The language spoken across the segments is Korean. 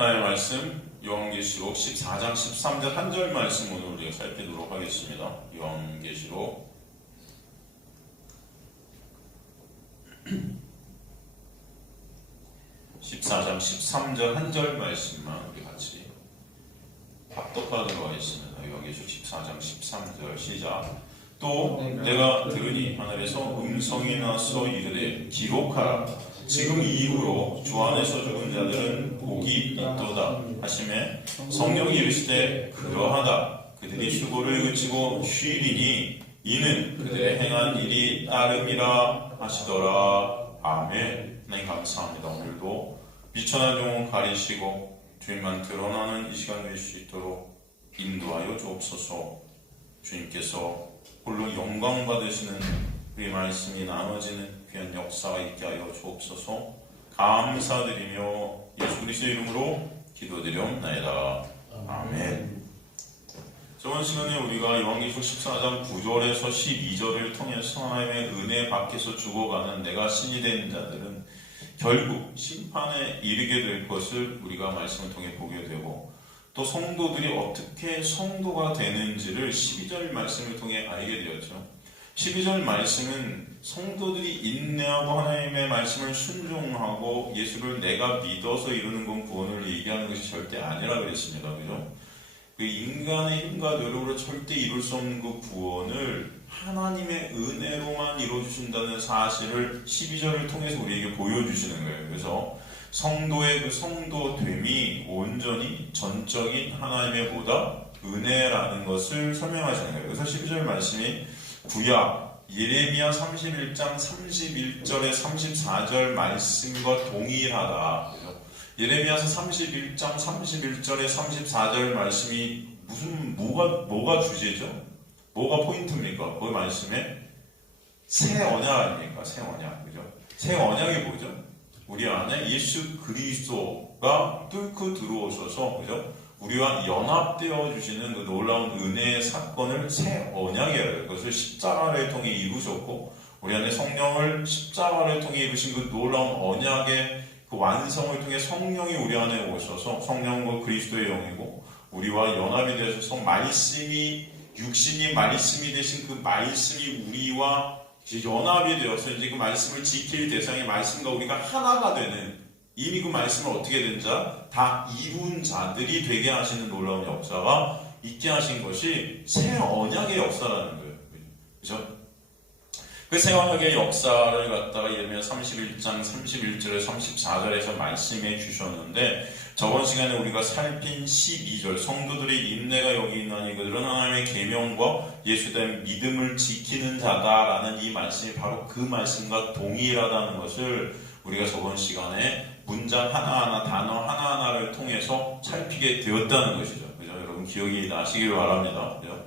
하나님의 말씀 요한계시록 14장 13절 한 절 말씀 오늘 우리가 살피도록 하겠습니다. 요한계시록 14장 13절 한 절 말씀만 우리 같이 합독하도록 하겠습니다. 요한계시록 14장 13절 시작. 또 내가 들으니 하늘에서 음성이 나서 이르되 기록하라. 지금 이후로 주 안에서 죽은 자들은 복이 있도다 하시매 성령이 이르시되 그러하다. 그들이 수고를 그치고 쉬리니 이는 그들의 행한 일이 따름이라 하시더라. 아멘. 하나님 감사합니다. 오늘도 비천한 영혼 가리시고 주님만 드러나는 이 시간 될 수 있도록 인도하여 주옵소서. 주님께서 홀로 영광 받으시는 우리 말씀이 나눠지는 귀한 역사가 있게 하여 주옵소서. 감사드리며 예수 그리스도의 이름으로 기도드리옵나이다. 아멘. 저번 시간에 우리가 요한계시록 14장 9절에서 12절을 통해서 하나님의 은혜 밖에서 죽어가는 내가 신이 된 자들은 결국 심판에 이르게 될 것을 우리가 말씀을 통해 보게 되고, 또 성도들이 어떻게 성도가 되는지를 12절 말씀을 통해 알게 되었죠. 12절 말씀은 성도들이 인내하고 하나님의 말씀을 순종하고 예수를 내가 믿어서 이루는 건 구원을 얘기하는 것이 절대 아니라 그랬습니다. 그죠? 그 인간의 힘과 노력으로 절대 이룰 수 없는 그 구원을 하나님의 은혜로만 이루어주신다는 사실을 12절을 통해서 우리에게 보여주시는 거예요. 그래서 성도의 그 성도됨이 온전히 전적인 하나님의 보다 은혜라는 것을 설명하시는 거예요. 그래서 12절 말씀이 구약 예레미야 31장 31절에 34절 말씀과 동일하다. 예레미야서 31장 31절에 34절 말씀이 뭐가 주제죠? 뭐가 포인트입니까? 그 말씀에 새 언약 아닙니까? 새 언약. 그죠? 새 언약이 뭐죠? 우리 안에 예수 그리스도가 뚫고 들어오셔서, 그죠? 우리와 연합되어 주시는 그 놀라운 은혜의 사건을 새 언약이라고 해요. 그것을 십자가를 통해 이루셨고, 우리 안에 성령을 십자가를 통해 이루신 그 놀라운 언약의 그 완성을 통해 성령이 우리 안에 오셔서, 성령과 그리스도의 영이고 우리와 연합이 되셔서 말씀이 육신이 말씀이 되신 그 말씀이 우리와 연합이 되어서 이제 그 말씀을 지킬 대상의 말씀과 우리가 하나가 되는, 이미 그 말씀을 어떻게 된 자, 다 이룬 자들이 되게 하시는 놀라운 역사가 있게 하신 것이 새 언약의 역사라는 거예요. 그죠? 그 새 언약의 역사를 갖다가 예레미야 31장 31절에 34절에서 말씀해 주셨는데, 저번 시간에 우리가 살핀 12절 성도들의 인내가 여기 있나니 그들은 하나님의 계명과 예수된 믿음을 지키는 자다라는 이 말씀이 바로 그 말씀과 동일하다는 것을 우리가 저번 시간에 문장 하나하나 단어 하나하나를 통해서 살피게 되었다는 것이죠. 그죠? 여러분 기억이 나시길 바랍니다. 그죠?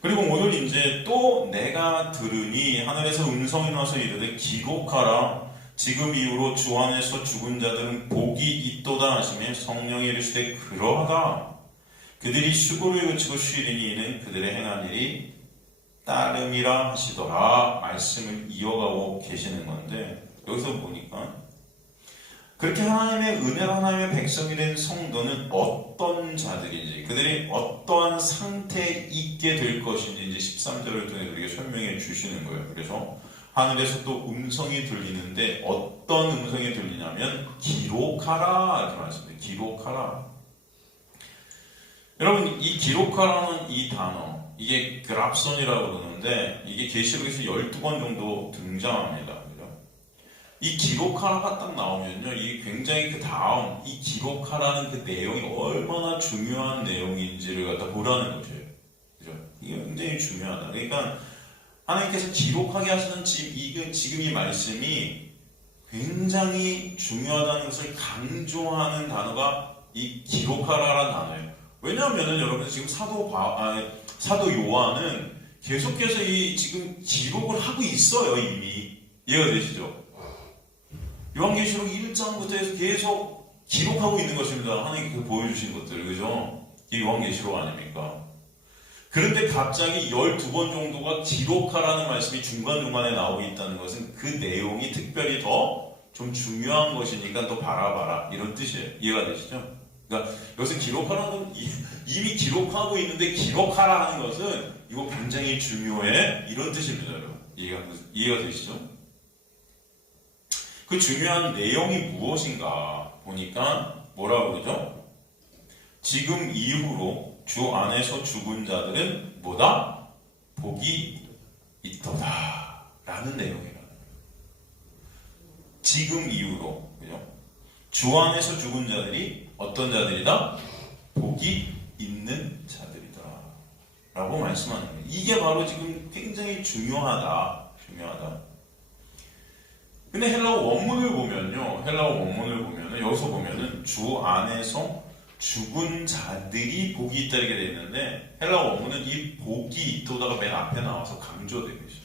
그리고 오늘 이제 또 내가 들으니 하늘에서 음성이 나서 이르되 기록하라. 지금 이후로 주 안에서 죽은 자들은 복이 있도다 하시며 성령이 이르시되 그러하다. 그들이 수고를 그치고 쉬리니 이는 그들의 행한 일이 따름이라 하시더라. 말씀을 이어가고 계시는 건데, 여기서 보니까 그렇게 하나님의 은혜로 하나님의 백성이 된 성도는 어떤 자들인지, 그들이 어떠한 상태에 있게 될 것인지 이제 13절을 통해 우리에게 설명해 주시는 거예요. 그래서 하늘에서 또 음성이 들리는데 어떤 음성이 들리냐면 기록하라 이렇게 말씀해요. 기록하라. 여러분 이 기록하라는 이 단어, 이게 그랍손이라고 그러는데 이게 계시록에서 12번 정도 등장합니다. 이 기록하라가 딱 나오면요, 이게 굉장히 그 다음 이 기록하라는 그 내용이 얼마나 중요한 내용인지를 갖다 보라는 것이에요. 그죠? 이게 굉장히 중요하다. 그러니까 하나님께서 기록하게 하시는 지금 이 말씀이 굉장히 중요하다는 것을 강조하는 단어가 이 기록하라라는 단어예요. 왜냐하면은 여러분 지금 사도 요한은 계속해서 이 지금 기록을 하고 있어요. 이미 이해가 되시죠? 요한계시록 1장부터 해서 계속 기록하고 있는 것입니다. 하나님께서 보여주신 것들, 그죠? 이게 요한계시록 아닙니까? 그런데 갑자기 12번 정도가 기록하라는 말씀이 중간중간에 나오고 있다는 것은 그 내용이 특별히 더 좀 중요한 것이니까 또 바라봐라 이런 뜻이에요. 이해가 되시죠? 그러니까 여기서 기록하라는 건 이미 기록하고 있는데 기록하라 하는 것은 이거 굉장히 중요해 이런 뜻입니다. 여러분. 이해가 되시죠? 그 중요한 내용이 무엇인가 보니까 뭐라고 그러죠? 지금 이후로 주 안에서 죽은 자들은 뭐다? 복이 있도다 라는 내용이라는 거예요. 지금 이후로 그죠? 주 안에서 죽은 자들이 어떤 자들이다? 복이 있는 자들이다 라고 말씀하는 거예요. 이게 바로 지금 굉장히 중요하다. 근데 헬라어 원문을 보면요, 여기서 보면은 주 안에서 죽은 자들이 복이 있다 이렇게 되어 있는데 헬라어 원문은 이 복이 있도다가 맨 앞에 나와서 강조되고 있어요.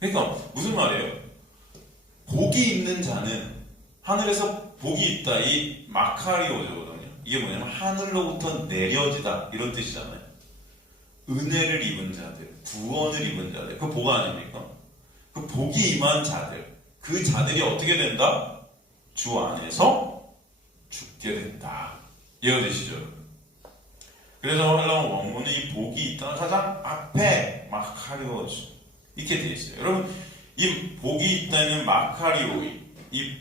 그러니까 무슨 말이에요? 복이 있는 자는 하늘에서 복이 있다. 이 마카리오거든요. 이게 뭐냐면 하늘로부터 내려지다 이런 뜻이잖아요. 은혜를 입은 자들, 구원을 입은 자들, 그 복 아닙니까? 그 복이 임한 자들, 그 자들이 어떻게 된다? 주 안에서 죽게 된다. 이해되시죠? 그래서 헬라어 원문은 이 복이 있다는 가장 앞에 마카리오스 이렇게 되어 있어요. 여러분, 이 복이 있다는 이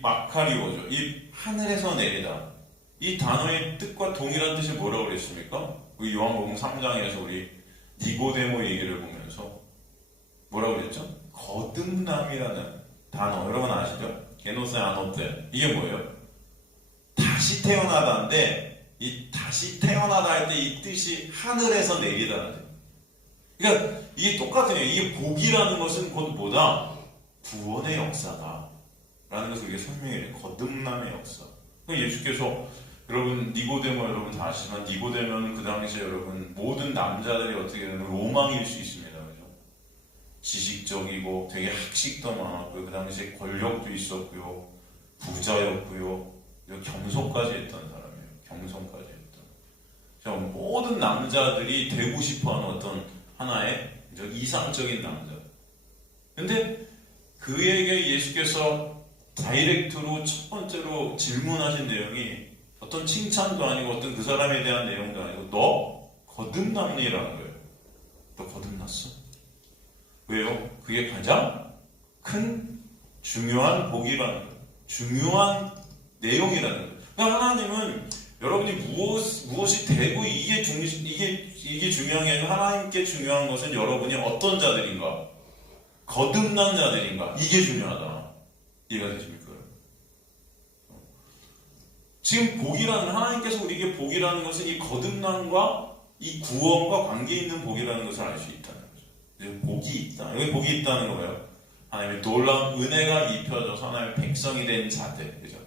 마카리오죠. 이 하늘에서 내리다. 이 단어의 뜻과 동일한 뜻이 뭐라고 그랬습니까? 우리 요한복음 3장에서 우리 니고데모 얘기를 보면서 뭐라고 그랬죠? 거듭남이라는 단어 여러분 아시죠? 게노세 아노테 이게 뭐예요? 다시 태어나다인데 이 다시 태어나다 할 때 이 뜻이 하늘에서 내리다는 거예요. 그러니까 이게 똑같아요. 이게 복이라는 것은 곧 뭐다? 구원의 역사다 라는 것을 이게 설명해요. 거듭남의 역사. 예수께서 여러분 니고데모 여러분 다 아시지만 니고데모는 그 당시에 여러분 모든 남자들이 어떻게 되면 로망일 수 있습니다. 그죠? 지식적이고 되게 학식도 많았고요. 그 당시에 권력도 있었고요. 부자였고요. 겸손까지 했던 사람이에요. 겸손까지 했던. 모든 남자들이 되고 싶어하는 어떤 하나의 이상적인 남자. 근데 그에게 예수께서 다이렉트로 첫 번째로 질문하신 내용이 어떤 칭찬도 아니고 어떤 그 사람에 대한 내용도 아니고 너 거듭났니라는 거예요. 너 거듭났어? 왜요? 그게 가장 큰 중요한 복이라는 거예요. 중요한 내용이라는 거예요. 그러니까 하나님은 여러분이 무엇이 되고 이게 중요한 게 아니라 하나님께 중요한 것은 여러분이 어떤 자들인가? 거듭난 자들인가? 이게 중요하다. 이해가 되십니까? 지금 복이라는 하나님께서 우리에게 복이라는 것은 이 거듭남과 이 구원과 관계 있는 복이라는 것을 알 수 있다는 거죠. 복이 있다. 여기 복이 있다는 거예요. 하나님의 놀라운 은혜가 입혀져서 하나님의 백성이 된 자들, 그죠?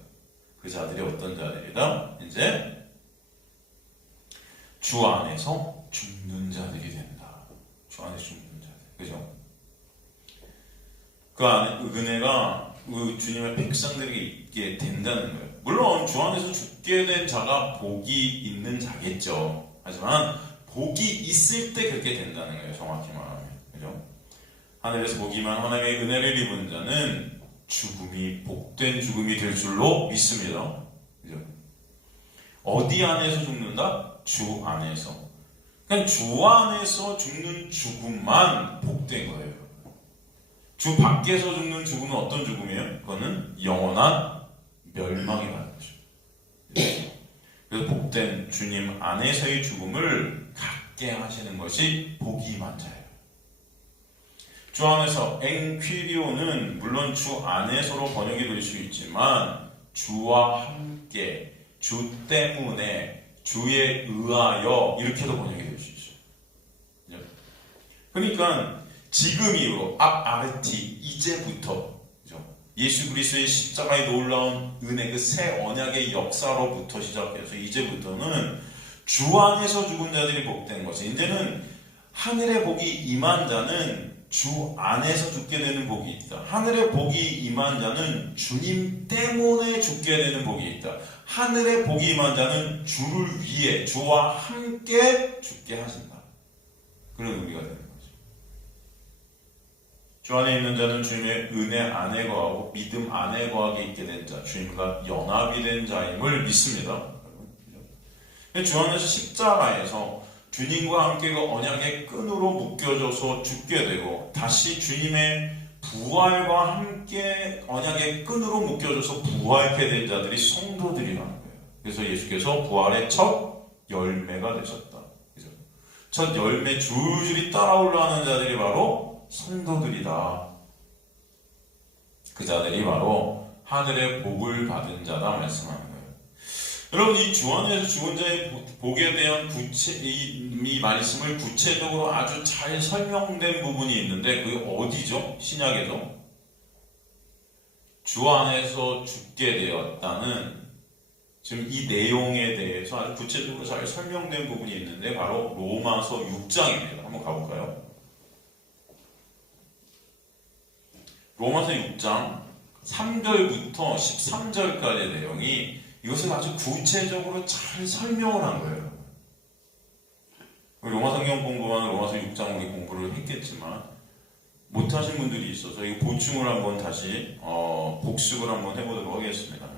그 자들이 어떤 자들이다? 이제 주 안에서 죽는 자들이 된다. 주 안에서 죽는 자들, 그죠? 그 안에 은혜가 그 주님의 백성들에게 있게 된다는 거예요. 물론 주 안에서 죽게 된 자가 복이 있는 자겠죠. 하지만 복이 있을 때 그렇게 된다는 거예요. 정확히 말하면, 그죠? 하늘에서 복이만 하나님의 은혜를 입은 자는 죽음이 복된 죽음이 될 줄로 믿습니다. 그죠? 어디 안에서 죽는다? 주 안에서. 그냥 주 안에서 죽는 죽음만 복된 거예요. 주 밖에서 죽는 죽음은 어떤 죽음이에요? 그거는 영원한 멸망이라는 거죠. 그래서 복된 주님 안에서의 죽음을 갖게 하시는 것이 복이 임한 자예요. 주 안에서 엔퀴리오는 물론 주 안에서로 번역이 될 수 있지만 주와 함께, 주 때문에, 주에 의하여 이렇게도 번역이 될 수 있어요. 그러니까 지금 이후로 아르티 이제부터 예수 그리스도의 십자가의 놀라운 은혜 그 새 언약의 역사로부터 시작해서 이제부터는 주 안에서 죽은 자들이 복된 것이 이제는 하늘의 복이 임한 자는 주 안에서 죽게 되는 복이 있다. 하늘의 복이 임한 자는 주님 때문에 죽게 되는 복이 있다. 하늘의 복이 임한 자는 주를 위해 주와 함께 죽게 하신다. 그런 의미가 되는 거죠. 주 안에 있는 자는 주님의 은혜 안에 거하고 믿음 안에 거하게 있게 된 자, 주님과 연합이 된 자임을 믿습니다. 주 안에서 십자가에서 주님과 함께 그 언약의 끈으로 묶여져서 죽게 되고 다시 주님의 부활과 함께 언약의 끈으로 묶여져서 부활케 된 자들이 성도들이라는 거예요. 그래서 예수께서 부활의 첫 열매가 되셨다. 그죠? 첫 열매 줄줄이 따라올라오는 자들이 바로 성도들이다. 그 자들이 바로 하늘의 복을 받은 자다 말씀하는 거예요. 여러분, 이 주 안에서 죽은 자의 복에 대한 이 말씀을 구체적으로 아주 잘 설명된 부분이 있는데 그게 어디죠? 신약에서 주 안에서 죽게 되었다는 지금 이 내용에 대해서 아주 구체적으로 잘 설명된 부분이 있는데 바로 로마서 6장입니다. 한번 가볼까요? 로마서 6장 3절부터 13절까지의 내용이 이것을 아주 구체적으로 잘 설명을 한 거예요. 로마 성경 공부만 로마서 6장 우리 공부를 했겠지만 못하신 분들이 있어서 이 보충을 한번 다시 복습을 한번 해보도록 하겠습니다.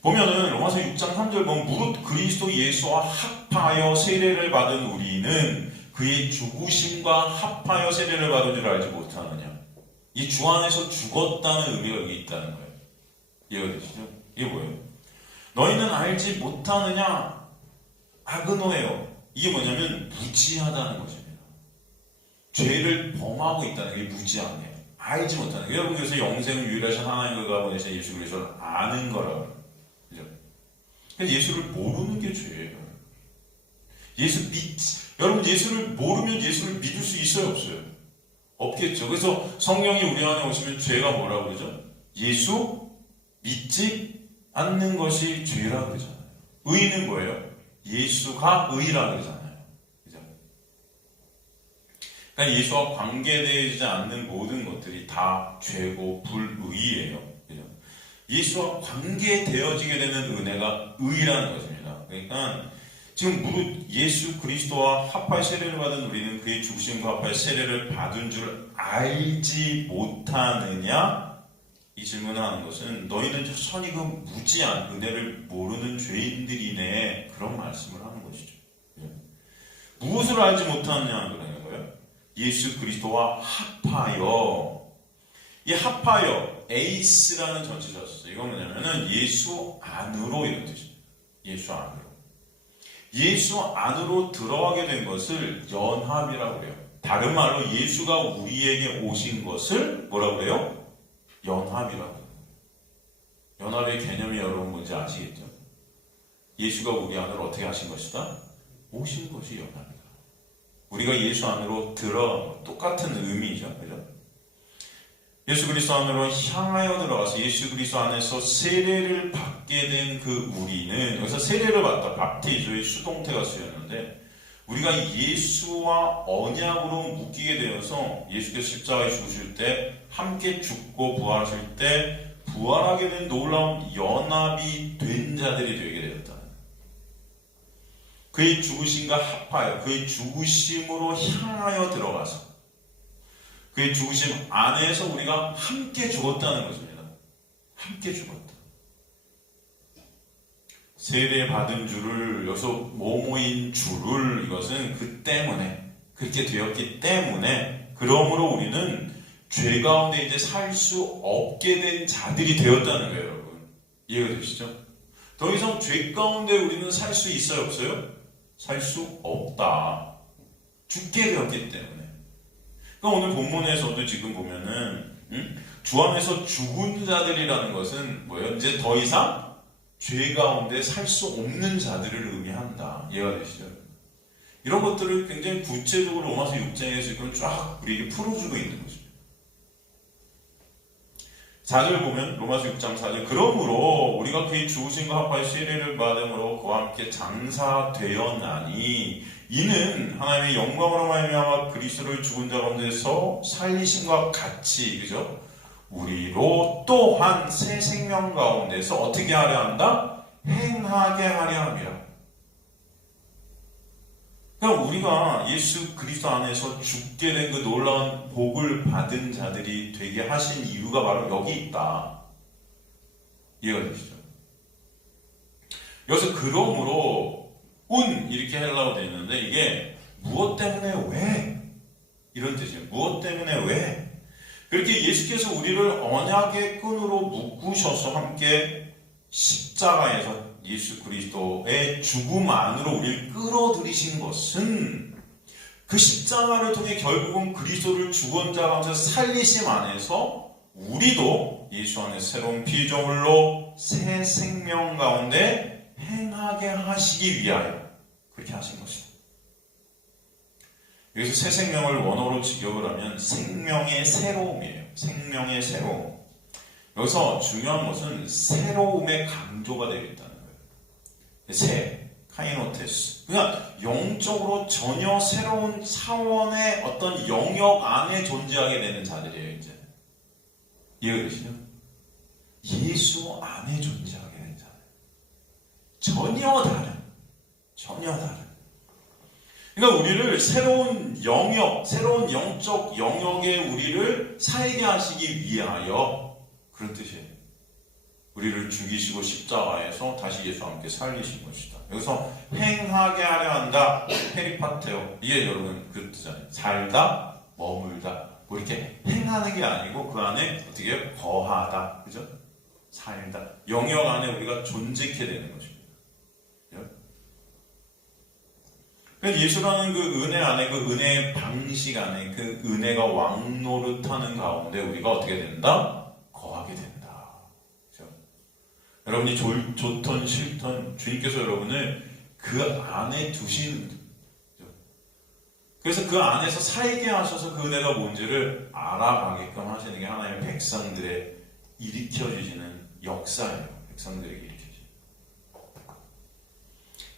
보면은 로마서 6장 3절 보면 무릇 그리스도 예수와 합하여 세례를 받은 우리는 그의 죽으심과 합하여 세례를 받은 줄 알지 못하느냐. 이 주 안에서 죽었다는 의미가 여기 있다는 거예요. 이해가 되시죠? 이게 뭐예요? 너희는 알지 못하느냐? 아그노예요. 이게 뭐냐면 무지하다는 것입니다. 죄를 범하고 있다는 게 무지하네요. 알지 못하는 거예요. 여러분, 그래서 영생을 유일하신 하나님과 보내신 예수 그리스도를 아는 거라고요. 그죠? 그래서 예수를 모르는 게 죄예요. 여러분, 예수를 모르면 예수를 믿을 수 있어요, 없어요? 없겠죠. 그래서 성령이 우리 안에 오시면 죄가 뭐라고 그러죠? 예수 믿지 않는 것이 죄라고 그러잖아요. 의는 뭐예요? 예수가 의라고 그러잖아요. 그죠? 그러니까 예수와 관계되지 않는 모든 것들이 다 죄고 불의예요. 그죠? 예수와 관계되어지게 되는 은혜가 의라는 것입니다. 그러니까 지금 무릇 예수 그리스도와 합할 세례를 받은 우리는 그의 죽으심과 합할 세례를 받은 줄 알지 못하느냐? 이 질문을 하는 것은 너희는 여전히 그 무지한 은혜를 모르는 죄인들이네, 그런 말씀을 하는 것이죠. 무엇을 알지 못하느냐 그러는 거예요? 예수 그리스도와 합하여. 이 합하여 에이스라는 전치사가 있어요. 이건 뭐냐면은 예수 안으로 이런 뜻입니다. 예수 안으로. 예수 안으로 들어가게 된 것을 연합이라고 그래요. 다른 말로 예수가 우리에게 오신 것을 뭐라고 그래요? 연합이라고. 연합의 개념이 여러분 뭔지 아시겠죠? 예수가 우리 안으로 어떻게 하신 것이다? 오신 것이 연합이다. 우리가 예수 안으로 들어간 똑같은 의미죠. 그죠? 예수 그리스도 안으로 향하여 들어가서 예수 그리스도 안에서 세례를 받게 된 그 우리는, 여기서 세례를 받다, 밥티조의 수동태가 쓰였는데, 우리가 예수와 언약으로 묶이게 되어서 예수께서 십자가에 죽으실 때 함께 죽고 부활하실 때 부활하게 된 놀라운 연합이 된 자들이 되게 되었다. 그의 죽으심과 합하여 그의 죽으심으로 향하여 들어가서 그의 죽으심 안에서 우리가 함께 죽었다는 것입니다. 함께 죽었다. 세례 받은 줄을, 여기서 모모인 줄을, 이것은 그 때문에, 그렇게 되었기 때문에, 그러므로 우리는 죄 가운데 이제 살 수 없게 된 자들이 되었다는 거예요, 여러분. 이해가 되시죠? 더 이상 죄 가운데 우리는 살 수 있어요, 없어요? 살 수 없다. 죽게 되었기 때문에. 그러니까 오늘 본문에서도 지금 보면은, 주 안에서 죽은 자들이라는 것은 뭐예요? 이제 더 이상 죄 가운데 살 수 없는 자들을 의미한다. 이해가 되시죠? 이런 것들을 굉장히 구체적으로 로마서 6장에서 지금 쫙 우리에게 풀어주고 있는 것입니다. 4절 보면 로마서 6장 4절 그러므로 우리가 그의 죽으심과 합하여 세례를 받음으로 그와 함께 장사되었나니 이는 하나님의 영광으로 말미암아 그리스도를 죽은 자 가운데서 살리심과 같이, 그죠? 우리로 또한 새 생명 가운데서 어떻게 하려 한다? 행하게 하려 함이라. 그럼 우리가 예수 그리스도 안에서 죽게 된 그 놀라운 복을 받은 자들이 되게 하신 이유가 바로 여기 있다. 이해가 되시죠? 여기서 그러므로 이렇게 헬라어로 되어 있는데 이게 무엇 때문에 왜? 이런 뜻이에요. 무엇 때문에 왜? 그렇게 예수께서 우리를 언약의 끈으로 묶으셔서 함께 십자가에서 예수 그리스도의 죽음 안으로 우리를 끌어들이신 것은 그 십자가를 통해 결국은 그리스도를 죽은 자 가운데 살리심 안에서 우리도 예수 안에 새로운 피조물로 새 생명 가운데 행하게 하시기 위하여 그렇게 하신 것이다. 여기서 새 생명을 원어로 직역을 하면 생명의 새로움이에요. 생명의 새로움. 여기서 중요한 것은 새로움의 강조가 되어 있다는 거예요. 새, 카이노테스. 그러니까 영적으로 전혀 새로운 차원의 어떤 영역 안에 존재하게 되는 자들이에요, 이제. 이해가 되시죠? 예수 안에 존재하게 되는 자들. 전혀 다른. 그러니까 우리를 새로운 영역, 새로운 영적 영역에 우리를 살게 하시기 위하여 그런 뜻이에요. 우리를 죽이시고 십자가에서 다시 예수와 함께 살리신 것이다. 여기서 행하게 하려 한다. 페리파테오. 이게 여러분 그 뜻이잖아요. 살다, 머물다. 뭐 이렇게 행하는 게 아니고 그 안에 어떻게 해요? 거하다. 그죠? 살다. 영역 안에 우리가 존재케 되는 것입니다. 예수라는 그 은혜 안에, 그 은혜의 방식 안에, 그 은혜가 왕노릇하는 가운데 우리가 어떻게 된다? 거하게 된다. 그렇죠? 여러분이 좋던 싫던 주님께서 여러분을 그 안에 두시는 거죠. 그래서 그 안에서 살게 하셔서 그 은혜가 뭔지를 알아가게끔 하시는 게 하나님의 백성들의 일으켜주시는 역사예요. 백성들에게 일으켜주시는.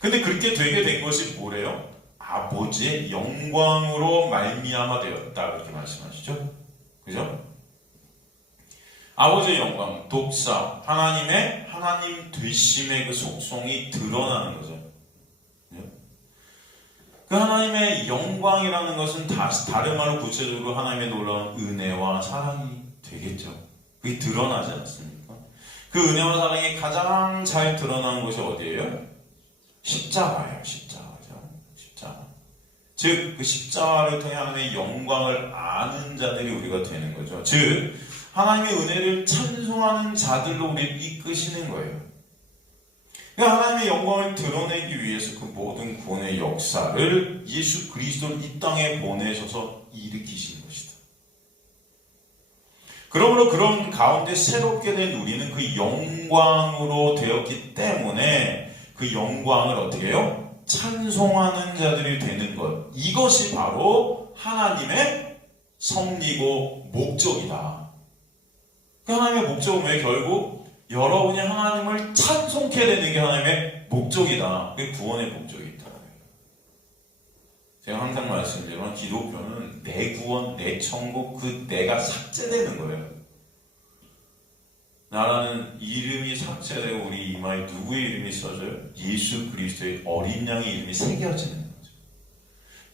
근데 그렇게 되게 된 것이 뭐래요? 아버지의 영광으로 말미암아 되었다. 그렇게 말씀하시죠? 그죠? 아버지의 영광, 독사, 하나님의 하나님 되심의 그 속성이 드러나는 거죠. 그 하나님의 영광이라는 것은 다른 말로 구체적으로 하나님의 놀라운 은혜와 사랑이 되겠죠. 그게 드러나지 않습니까? 그 은혜와 사랑이 가장 잘 드러나는 것이 어디예요? 십자가예요. 십자가죠. 십자가. 즉, 그 십자가를 통해 하나님의 영광을 아는 자들이 우리가 되는 거죠. 즉, 하나님의 은혜를 찬송하는 자들로 우리를 이끄시는 거예요. 그러니까 하나님의 영광을 드러내기 위해서 그 모든 구원의 역사를 예수 그리스도를 이 땅에 보내셔서 일으키신 것이다. 그러므로 그런 가운데 새롭게 된 우리는 그 영광으로 되었기 때문에 그 영광을 어떻게 해요? 찬송하는 자들이 되는 것. 이것이 바로 하나님의 섭리고 목적이다. 그 하나님의 목적은 왜 결국 여러분이 하나님을 찬송케 되는 게 하나님의 목적이다. 그게 구원의 목적이 있다. 제가 항상 말씀드리지만 기독교는 내 구원, 내 천국, 그 내가 삭제되는 거예요. 나라는 이름이 삭제되고 우리 이마에 누구의 이름이 써져요? 예수 그리스도의 어린 양의 이름이 새겨지는 거죠.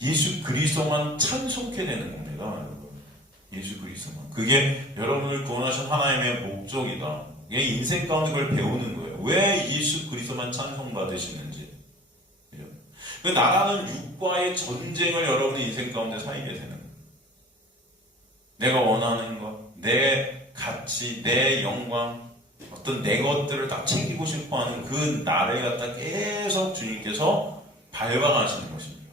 예수 그리스도만 찬송케 되는 겁니다. 여러분. 예수 그리스도만. 그게 여러분을 구원하신 하나님의 목적이다. 이게 인생 가운데 그걸 배우는 거예요. 왜 예수 그리스도만 찬송받으시는지. 그 나라는 육과의 전쟁을 여러분의 인생 가운데 살게 되는 거예요. 내가 원하는 것, 내 가치, 내 영광, 어떤 내 것들을 다 챙기고 싶어하는 그 나를 갖다 계속 주님께서 밟아가시는 것입니다.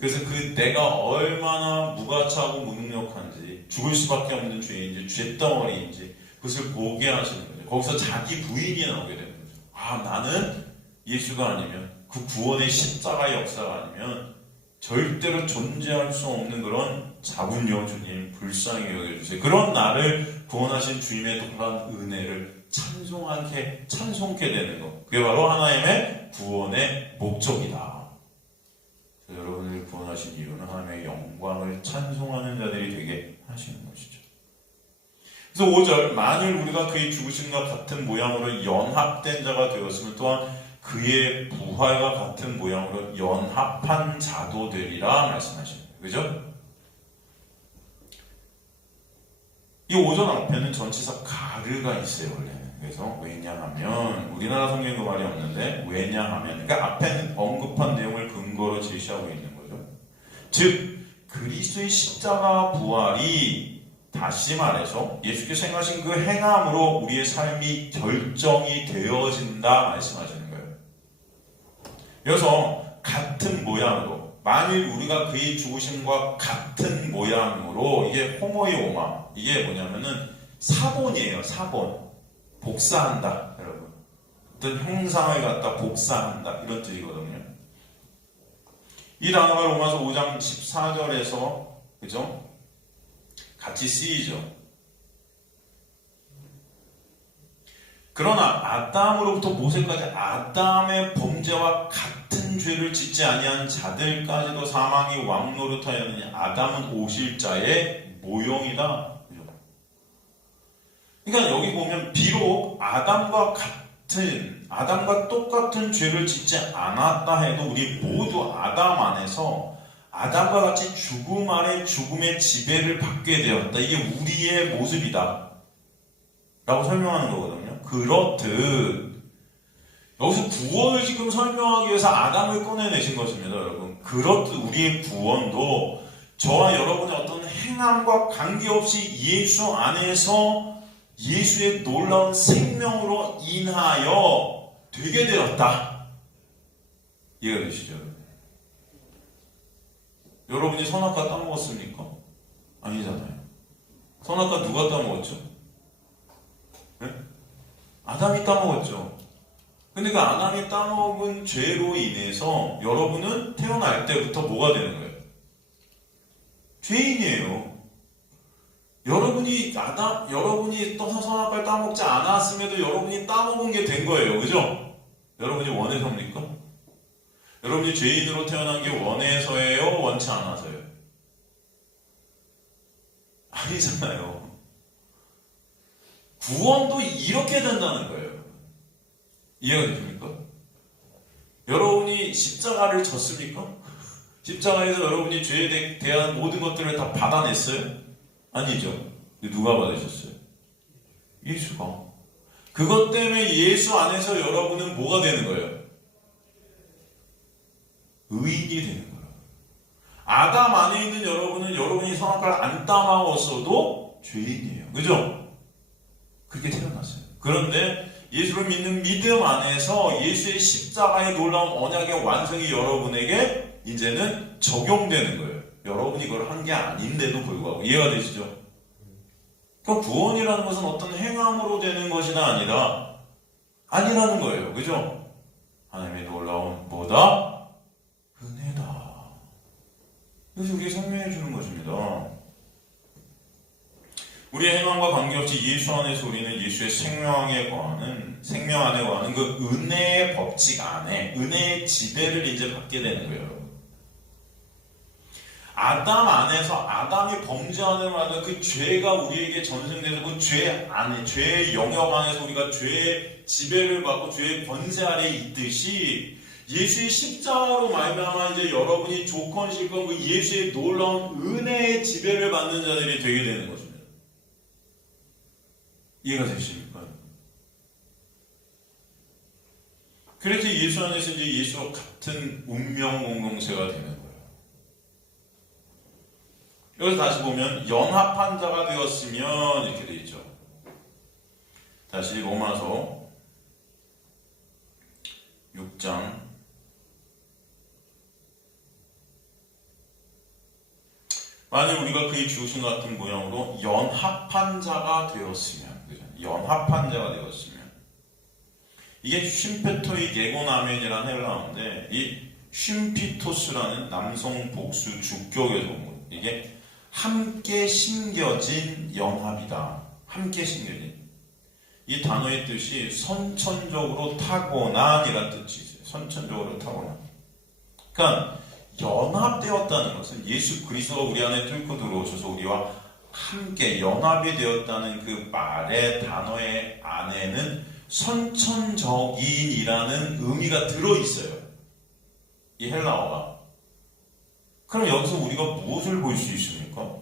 그래서 그 내가 얼마나 무가치하고 무능력한지, 죽을 수밖에 없는 죄인지, 쇳덩어리인지 그것을 보게 하시는 거죠. 거기서 자기 부인이 나오게 되는 거죠. 아, 나는 예수가 아니면, 그 구원의 십자가의 역사가 아니면 절대로 존재할 수 없는 그런 자군요 주님 불쌍히 여겨주세요. 그런 나를 구원하신 주님의 독한 은혜를 찬송케 되는 것. 그게 바로 하나님의 구원의 목적이다. 여러분을 구원하신 이유는 하나님의 영광을 찬송하는 자들이 되게 하시는 것이죠. 그래서 5절 만일 우리가 그의 죽으심과 같은 모양으로 연합된 자가 되었으면 또한 그의 부활과 같은 모양으로 연합한 자도 되리라 말씀하십니다. 그죠? 이 5절 앞에는 전치사 가르가 있어요, 원래는. 그래서 왜냐하면, 우리나라 성경에도 말이 없는데, 왜냐하면, 그러니까 앞에는 언급한 내용을 근거로 제시하고 있는 거죠. 즉, 그리스도의 십자가 부활이 다시 말해서 예수께서 행하신 그 행함으로 우리의 삶이 결정이 되어진다 말씀하시는 거예요. 그래서 같은 모양으로, 만일 우리가 그의 죽으심과 같은 모양으로, 이게 호모이오마, 이게 뭐냐면은 사본이에요. 사본. 복사한다, 여러분. 어떤 형상을 갖다 복사한다, 이런 뜻이거든요. 이 단어가 로마서 5장 14절에서 그죠? 같이 쓰이죠. 그러나 아담으로부터 모세까지 아담의 범죄와 같은 죄를 짓지 아니한 자들까지도 사망이 왕노릇하였느냐. 아담은 오실자의 모형이다. 그러니까 여기 보면 비록 아담과 똑같은 죄를 짓지 않았다 해도 우리 모두 아담 안에서 아담과 같이 죽음 아래 죽음의 지배를 받게 되었다. 이게 우리의 모습이다 라고 설명하는 거거든요. 그렇듯 여기서 구원을 지금 설명하기 위해서 아담을 꺼내내신 것입니다, 여러분. 그렇듯 우리의 구원도 저와 여러분의 어떤 행함과 관계없이 예수 안에서 예수의 놀라운 생명으로 인하여 되게 되었다. 이해가 되시죠? 여러분이 선악과 따먹었습니까? 아니잖아요. 선악과 누가 따먹었죠? 네? 아담이 따먹었죠. 근데 그 아담이 따먹은 죄로 인해서 여러분은 태어날 때부터 뭐가 되는 거예요? 죄인이에요. 여러분이 선악과를 따먹지 않았음에도 여러분이 따먹은 게 된 거예요. 그죠? 여러분이 원해서입니까? 여러분이 죄인으로 태어난 게 원해서예요? 원치 않아서요? 아니잖아요. 구원도 이렇게 된다는 거예요. 이해가 되십니까? 여러분이 십자가를 졌습니까? 십자가에서 여러분이 죄에 대한 모든 것들을 다 받아냈어요? 아니죠. 누가 받으셨어요? 예수가. 그것 때문에 예수 안에서 여러분은 뭐가 되는 거예요? 의인이 되는 거예요. 아담 안에 있는 여러분은 여러분이 선악과를 안 따먹었어도 죄인이에요. 그죠? 그렇게 태어났어요. 그런데 예수를 믿는 믿음 안에서 예수의 십자가의 놀라운 언약의 완성이 여러분에게 이제는 적용되는 거예요. 여러분이 이걸 한 게 아닌데도 불구하고. 이해가 되시죠? 그러니까 구원이라는 것은 어떤 행함으로 되는 것이 아니라는 거예요. 그죠? 하나님의 놀라운 뭐다? 은혜다. 그래서 우리에게 설명해 주는 것입니다. 우리의 행함과 관계없이 예수 안에서 우리는 예수의 생명 안에 거하는 그 은혜의 법칙 안에 은혜의 지배를 이제 받게 되는 거예요. 아담 안에서 아담이 범죄하는 말은 그 죄가 우리에게 전승돼서 그 죄 안에, 죄의 영역 안에서 우리가 죄의 지배를 받고 죄의 권세 아래에 있듯이 예수의 십자가로 말미암아 이제 여러분이 조건실건 그 예수의 놀라운 은혜의 지배를 받는 자들이 되게 되는 것입니다. 이해가 되십니까? 그래서 예수 안에서 이제 예수와 같은 운명 공동체가 되는 거예요. 여기서 다시 보면 연합한 자가 되었으면 이렇게 되어 있죠. 다시 로마서 6장 만일 우리가 그의 죽으신 것 같은 모양으로 연합한 자가 되었으면, 그죠? 연합한 자가 되었으면, 이게 쉼페토이 게고나멘이라는 헬라어인데 이 쉼피토스라는 남성 복수 주격에서 온 거예요. 이게 함께 심겨진 연합이다. 함께 심겨진. 이 단어의 뜻이 선천적으로 타고난이라는 뜻이 있어요. 선천적으로 타고난. 그러니까 연합되었다는 것은 예수 그리스도가 우리 안에 뚫고 들어오셔서 우리와 함께 연합이 되었다는 그 말의 단어의 안에는 선천적인이라는 의미가 들어있어요. 이 헬라어가. 그럼 여기서 우리가 무엇을 볼 수 있습니까?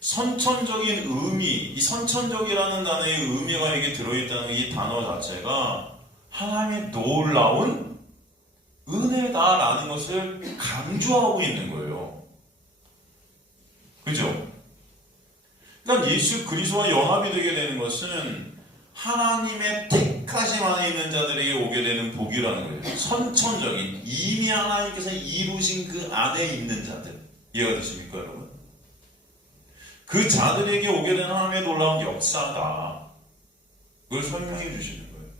선천적인 의미, 이 선천적이라는 단어의 의미가 이게 들어있다는 이 단어 자체가 하나님의 놀라운 은혜다라는 것을 강조하고 있는 거예요. 그죠? 그러니까 예수 그리스도와 연합이 되게 되는 것은 하나님의 택하심 안에 있는 자들에게 오게 되는 복이라는 거예요. 선천적인, 이미 하나님께서 이루신 그 안에 있는 자들. 이해가 되십니까, 여러분? 그 자들에게 오게 되는 하나님의 놀라운 역사다. 그걸 설명해 주시는 거예요.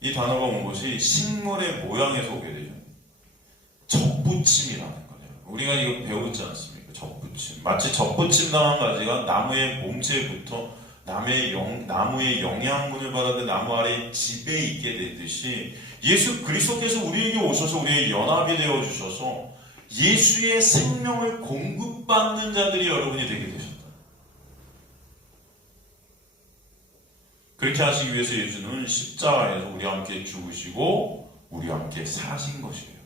이 단어가 온 것이 식물의 모양에서 오게 되죠. 접붙임이라는 거예요. 우리가 이거 배우지 않습니까? 접붙임. 마치 접붙임 당한 가지가 나무의 몸체부터 나무의 영양분을 받아 그 나무 아래 집에 있게 되듯이 예수 그리스도께서 우리에게 오셔서 우리의 연합이 되어 주셔서 예수의 생명을 공급받는 자들이 여러분이 되게 되셨다. 그렇게 하시기 위해서 예수는 십자가에서 우리와 함께 죽으시고 우리와 함께 사신 것이에요.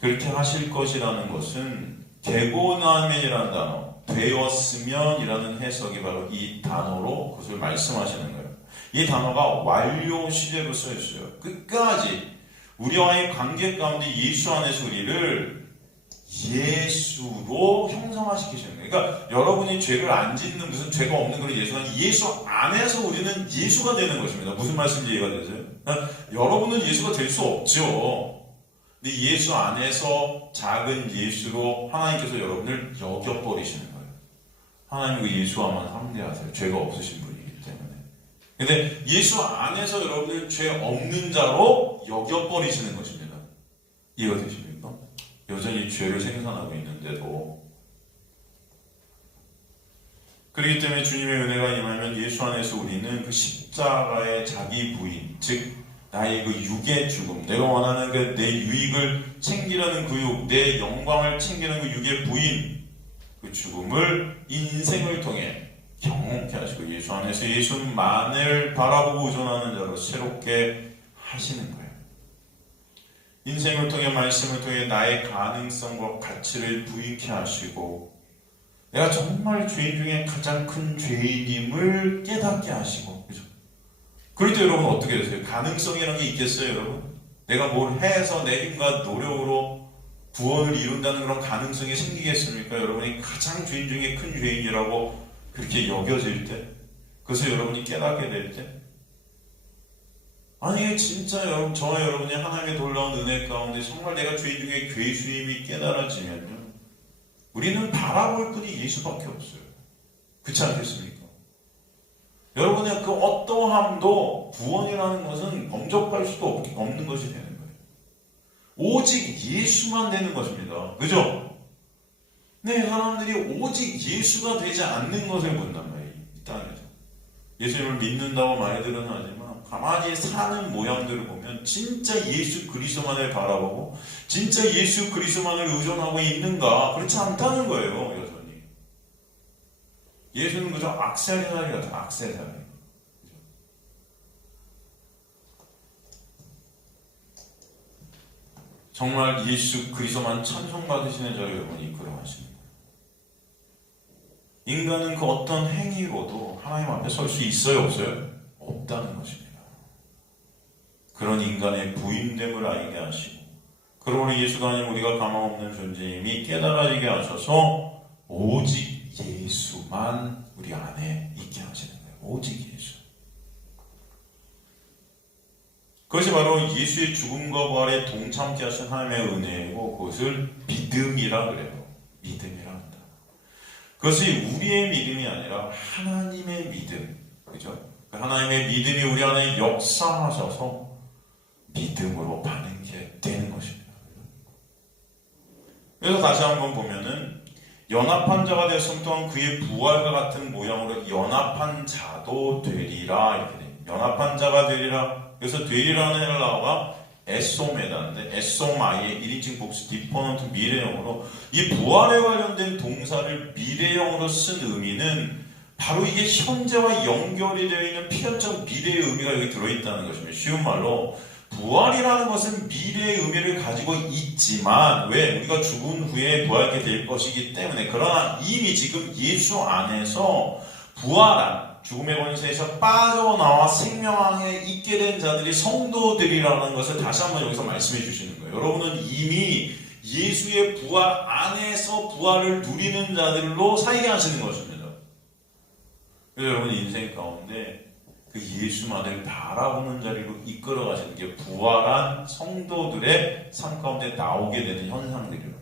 그렇게 하실 것이라는 것은 되고나면이라는 단어, 되었으면이라는 해석이 바로 이 단어로 그것을 말씀하시는 거예요. 이 단어가 완료 시제로 써 있어요. 끝까지 우리와의 관계 가운데 예수 안에서 우리를 예수로 형성화시키시는 거예요. 그러니까 여러분이 죄를 안 짓는 무슨 죄가 없는 그런 예수는 예수 안에서 우리는 예수가 되는 것입니다. 무슨 말씀인지 이해가 되세요? 그러니까 여러분은 예수가 될 수 없죠. 근데 예수 안에서 작은 예수로 하나님께서 여러분을 여겨버리시는 거예요. 하나님 그 예수와만 함께하세요. 죄가 없으신 분이기 때문에. 근데 예수 안에서 여러분을 죄 없는 자로 여겨버리시는 것입니다. 이해가 되십니까? 여전히 죄를 생산하고 있는데도. 그렇기 때문에 주님의 은혜가 임하면 예수 안에서 우리는 그 십자가의 자기 부인, 즉 나의 그 육의 죽음, 내가 원하는 그 내 유익을 챙기려는 그 육, 내 영광을 챙기는 그 육의 부인, 그 죽음을 인생을 통해 경험케 하시고 예수 안에서 예수만을 바라보고 의존하는 자로 새롭게 하시는 거예요. 인생을 통해 말씀을 통해 나의 가능성과 가치를 부인케 하시고 내가 정말 죄인 중에 가장 큰 죄인임을 깨닫게 하시고, 그죠? 그럴 때 여러분 어떻게 되세요? 가능성이라는 게 있겠어요, 여러분? 내가 뭘 해서 내 힘과 노력으로 구원을 이룬다는 그런 가능성이 생기겠습니까? 여러분이 가장 죄인 중에 큰 죄인이라고 그렇게 여겨질 때, 그것을 여러분이 깨닫게 될 때, 아니 진짜 저와 여러분이 하나님의 놀라운 은혜 가운데 정말 내가 죄인 중에 괴수임이 깨달아지면요, 우리는 바라볼 분이 예수밖에 없어요. 그렇지 않겠습니까? 여러분의 그 어떠함도 구원이라는 것은 범접할 수도 없는 것이 되는 거예요. 오직 예수만 되는 것입니다. 그죠? 네, 사람들이 오직 예수가 되지 않는 것을 본단 말이에요. 이 땅에서. 예수님을 믿는다고 말들은 하지만 가만히 사는 모양들을 보면 진짜 예수 그리스도만을 바라보고 진짜 예수 그리스도만을 의존하고 있는가? 그렇지 않다는 거예요. 여전히. 예수는 그저 액세서리 같은 액세서리. 정말 예수 그리스도만 찬송받으시는 자를 여러분이 이끌어가십니다. 인간은 그 어떤 행위로도 하나님 앞에 설 수 있어요, 없어요? 없다는 것입니다. 그런 인간의 부인됨을 알게 하시고, 그러므로 예수가 아닌 우리가 가망 없는 존재임이 깨달아지게 하셔서 오직 예수만 우리 안에 있게 하시는 거예요. 오직 예수. 그것이 바로 예수의 죽음과 부활에 동참케 하신 하나님의 은혜이고 그것을 믿음이라 그래요. 믿음이라 한다. 그것이 우리의 믿음이 아니라 하나님의 믿음. 그죠? 하나님의 믿음이 우리 안에 역사하셔서 믿음으로 반응하게 되는 것입니다. 그래서 다시 한번 보면은 연합한 자가 되었음 또한 그의 부활과 같은 모양으로 연합한 자도 되리라 이렇게 돼요. 연합한 자가 되리라. 그래서 되리라는 헬라어가 에소메다인데 에소마이의 1인칭 복수 디퍼넌트 미래형으로 이 부활에 관련된 동사를 미래형으로 쓴 의미는 바로 이게 현재와 연결이 되어 있는 필연적 미래의 의미가 여기 들어있다는 것입니다. 쉬운 말로 부활이라는 것은 미래의 의미를 가지고 있지만 왜? 우리가 죽은 후에 부활하게 될 것이기 때문에 그러나 이미 지금 예수 안에서 부활한 죽음의 권세에서 빠져나와 생명왕에 있게 된 자들이 성도들이라는 것을 다시 한번 여기서 말씀해 주시는 거예요. 여러분은 이미 예수의 부활 안에서 부활을 누리는 자들로 살게 하시는 것입니다. 그래서 여러분 인생 가운데 그 예수만을 바라보는 자리로 이끌어 가시는 게 부활한 성도들의 삶 가운데 나오게 되는 현상들이에요.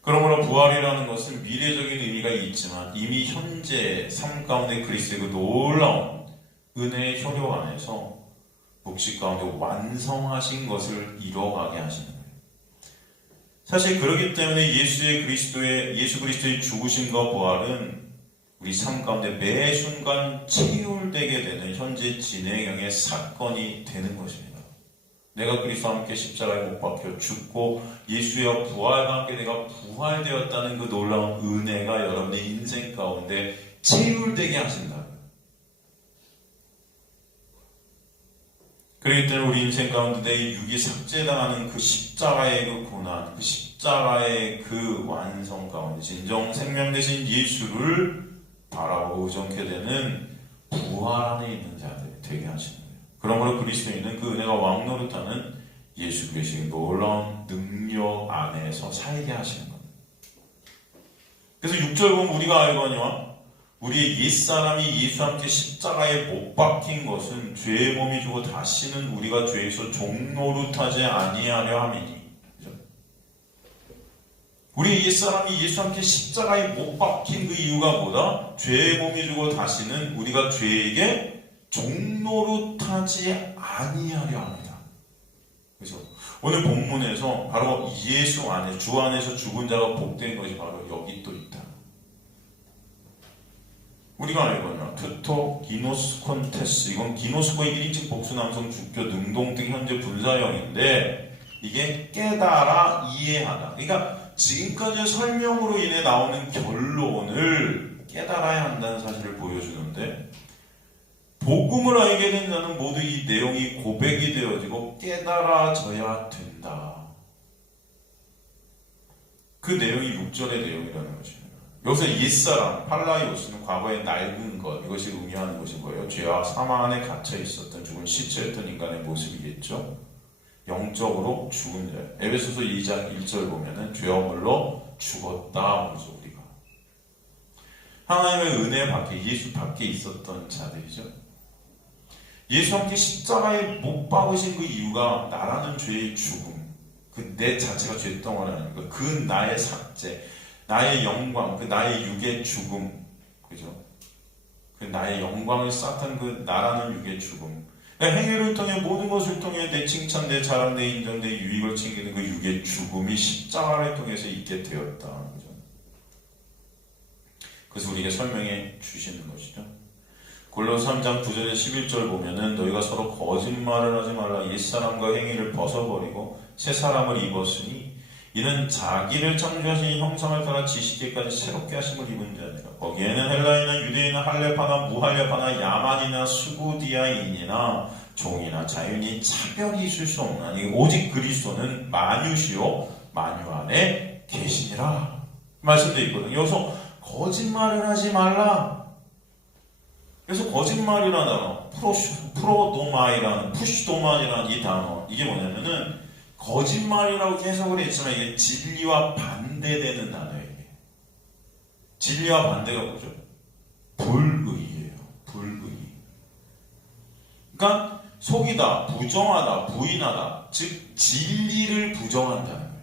그러므로 부활이라는 것은 미래적인 의미가 있지만 이미 현재 삶 가운데 그리스도의 그 놀라운 은혜의 효력 안에서 묵시 가운데 완성하신 것을 이뤄가게 하시는 거예요. 사실 그렇기 때문에 예수 그리스도의 죽으심과 부활은 우리 삶 가운데 매 순간 체휼되게 되는 현재 진행형의 사건이 되는 것입니다. 내가 그리스도와 함께 십자가에 못 박혀 죽고 예수의 부활과 함께 내가 부활되었다는 그 놀라운 은혜가 여러분의 인생 가운데 체휼되게 하신다. 그렇기 때문에 우리 인생 가운데 내 육이 삭제당하는 그 십자가의 그 고난, 그 십자가의 그 완성 가운데 진정 생명 되신 예수를 바라보고 의존케 되는 부활 안에 있는 자들이 되게 하시는 거예요. 그러므로 그리스도에 있는 그 은혜가 왕노릇하는 예수 그리스도의 놀라운 능력 안에서 살게 하시는 겁니다. 그래서 6절 보면 우리가 알거니와 우리 옛사람이 예수와 함께 십자가에 못 박힌 것은 죄의 몸이 주고 다시는 우리가 죄에서 종노릇하지 아니하려 함이니. 그죠? 우리 옛사람이 예수와 함께 십자가에 못 박힌 그 이유가 뭐다? 죄의 몸이 주고 다시는 우리가 죄에게 종노릇하지 아니하려 합니다. 그죠? 오늘 본문에서 바로 예수 안에, 주 안에서 죽은 자가 복된 것이 바로 여기 또 있다. 우리가 알거나 투토 기노스콘테스, 이건 기노스코의 1인칭 복수남성 주격 능동특 현재 분사형인데 이게 깨달아 이해하다. 그러니까 지금까지 설명으로 인해 나오는 결론을 깨달아야 한다는 사실을 보여주는데 복음을 알게 된 자는 모두 이 내용이 고백이 되어지고 깨달아져야 된다. 그 내용이 6절의 내용이라는 것입니다. 여기서 옛사람, 팔라이오스는 과거의 낡은 것, 이것이 의미하는 것이 뭐예요? 죄와 사망 안에 갇혀 있었던 죽은 시체였던 인간의 모습이겠죠. 영적으로 죽은 자. 에베소서 2장 1절 보면은 죄와 물로 죽었다. 그래서 우리가 하나님의 은혜 밖에, 예수 밖에 있었던 자들이죠. 예수와 함께 십자가에 못 박으신 그 이유가 나라는 죄의 죽음, 그 내 자체가 죄덩어리 아닙니까? 그 나의 삭제, 나의 영광, 그 나의 육의 죽음, 그죠? 그 나의 영광을 쌓던 그 나라는 육의 죽음. 그러니까 행위를 통해 모든 것을 통해 내 칭찬, 내 자랑, 내 인정, 내 유익을 챙기는 그 육의 죽음이 십자가를 통해서 있게 되었다. 그죠? 그래서 우리에게 설명해 주시는 것이죠. 골로새 3장 9절에 11절 보면은 너희가 서로 거짓말을 하지 말라. 옛사람과 행위를 벗어버리고 새 사람을 입었으니 이는 자기를 창조하신 형상을 따라 지식에까지 새롭게 하심을 입은 자니라. 거기에는 헬라인이나 유대인이나 할례파나 무할례파나 야만이나 수구디아인이나 종이나 자유인이 차별이 있을 수 없나니 오직 그리스도는 만유시요 만유 안에 계시니라. 말씀되어 있거든요. 여기서 거짓말을 하지 말라. 그래서 거짓말이라는 단어, 프로도마이라는, 푸시도마이라는 이 단어, 이게 뭐냐면은 거짓말이라고 해석을 했지만 이게 진리와 반대되는 단어예요. 진리와 반대가 뭐죠? 불의예요. 불의. 그러니까 속이다, 부정하다, 부인하다, 즉 진리를 부정한다는 거예요.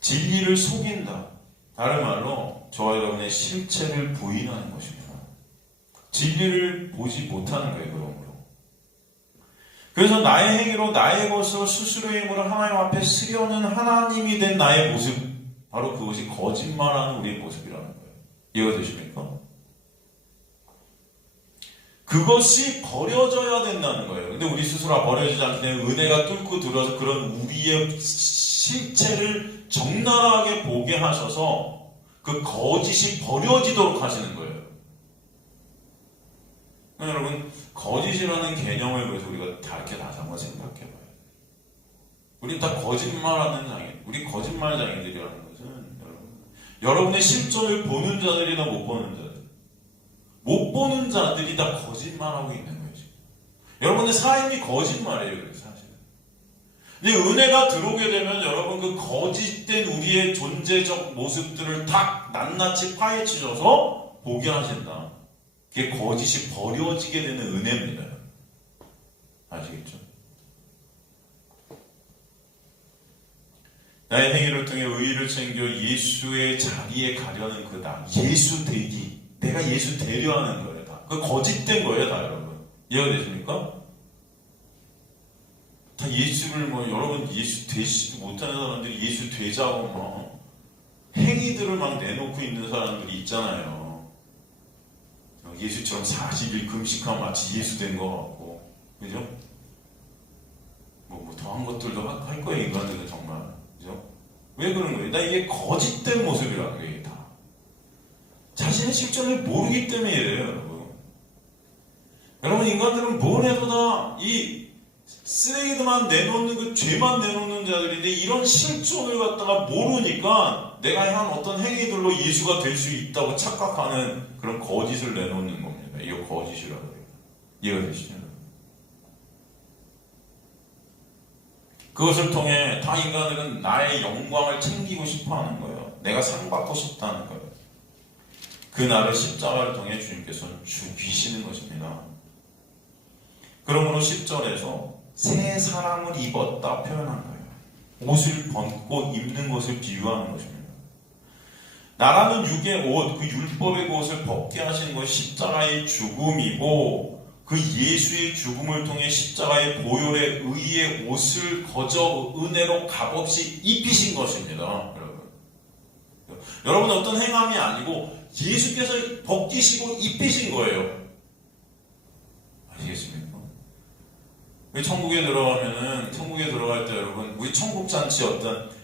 진리를 속인다. 다른 말로 저와 여러분의 실체를 부인하는 것입니다. 진리를 보지 못하는 거예요. 그러므로. 그래서 나의 행위로 나의 것으로 스스로의 힘으로 하나님 앞에 쓰려는 하나님이 된 나의 모습, 바로 그것이 거짓말하는 우리의 모습이라는 거예요. 이해가 되십니까? 그것이 버려져야 된다는 거예요. 근데 우리 스스로 버려지지 않기 때문에 은혜가 뚫고 들어서 그런 우리의 실체를 적나라하게 보게 하셔서 그 거짓이 버려지도록 하시는 거예요. 여러분, 거짓이라는 개념을 그래서 우리가 다 이렇게 다시 한번 생각해봐요. 우린 다 거짓말하는 장인, 우리 거짓말 장인들이라는 것은 여러분의 실존을 보는 자들이나 못 보는 자들, 못 보는 자들이 다 거짓말하고 있는 거예요. 지금. 여러분의 삶이 거짓말이에요, 사실은. 근데 은혜가 들어오게 되면 여러분 그 거짓된 우리의 존재적 모습들을 다 낱낱이 파헤치셔서 보게 하신다. 그게 거짓이 버려지게 되는 은혜입니다. 아시겠죠? 나의 행위를 통해 의의를 챙겨 예수의 자리에 가려는 그다. 예수 되기. 내가 예수 되려 하는 거예요. 다. 그 거짓된 거예요, 다 여러분. 이해가 되십니까? 다 예수를 여러분 예수 되시도 못하는 사람들이 예수 되자고 행위들을 막 내놓고 있는 사람들이 있잖아요. 예수처럼 40일 금식하면 마치 예수 된 것 같고, 그죠? 더한 것들도 할 거예요, 이거는 정말. 그죠? 왜 그런 거예요? 나 이게 거짓된 모습이라는 거예요, 다. 자신의 실존을 모르기 때문에 이래요, 여러분. 여러분, 인간들은 뭘 해도 다 이 쓰레기들만 내놓는 그 죄만 내놓는 자들인데 이런 실존을 갖다가 모르니까 내가 한 어떤 행위들로 예수가 될 수 있다고 착각하는 그런 거짓을 내놓는 겁니다. 이거 거짓이라고 해요. 이해가 되시죠? 그것을 통해 다 인간들은 나의 영광을 챙기고 싶어 하는 거예요. 내가 상 받고 싶다는 거예요. 그 나를 십자가를 통해 주님께서는 죽이시는 것입니다. 그러므로 10절에서 새 사람을 입었다 표현한 거예요. 옷을 벗고 입는 것을 비유하는 것입니다. 나라는 육의 옷, 그 율법의 옷을 벗게 하시는 것이 십자가의 죽음이고 그 예수의 죽음을 통해 십자가의 보혈의 의의 옷을 거저 은혜로 값없이 입히신 것입니다. 여러분 어떤 행함이 아니고 예수께서 벗기시고 입히신 거예요. 아시겠습니까? 우리 천국에 들어가면은, 천국에 들어갈 때 여러분, 우리 천국잔치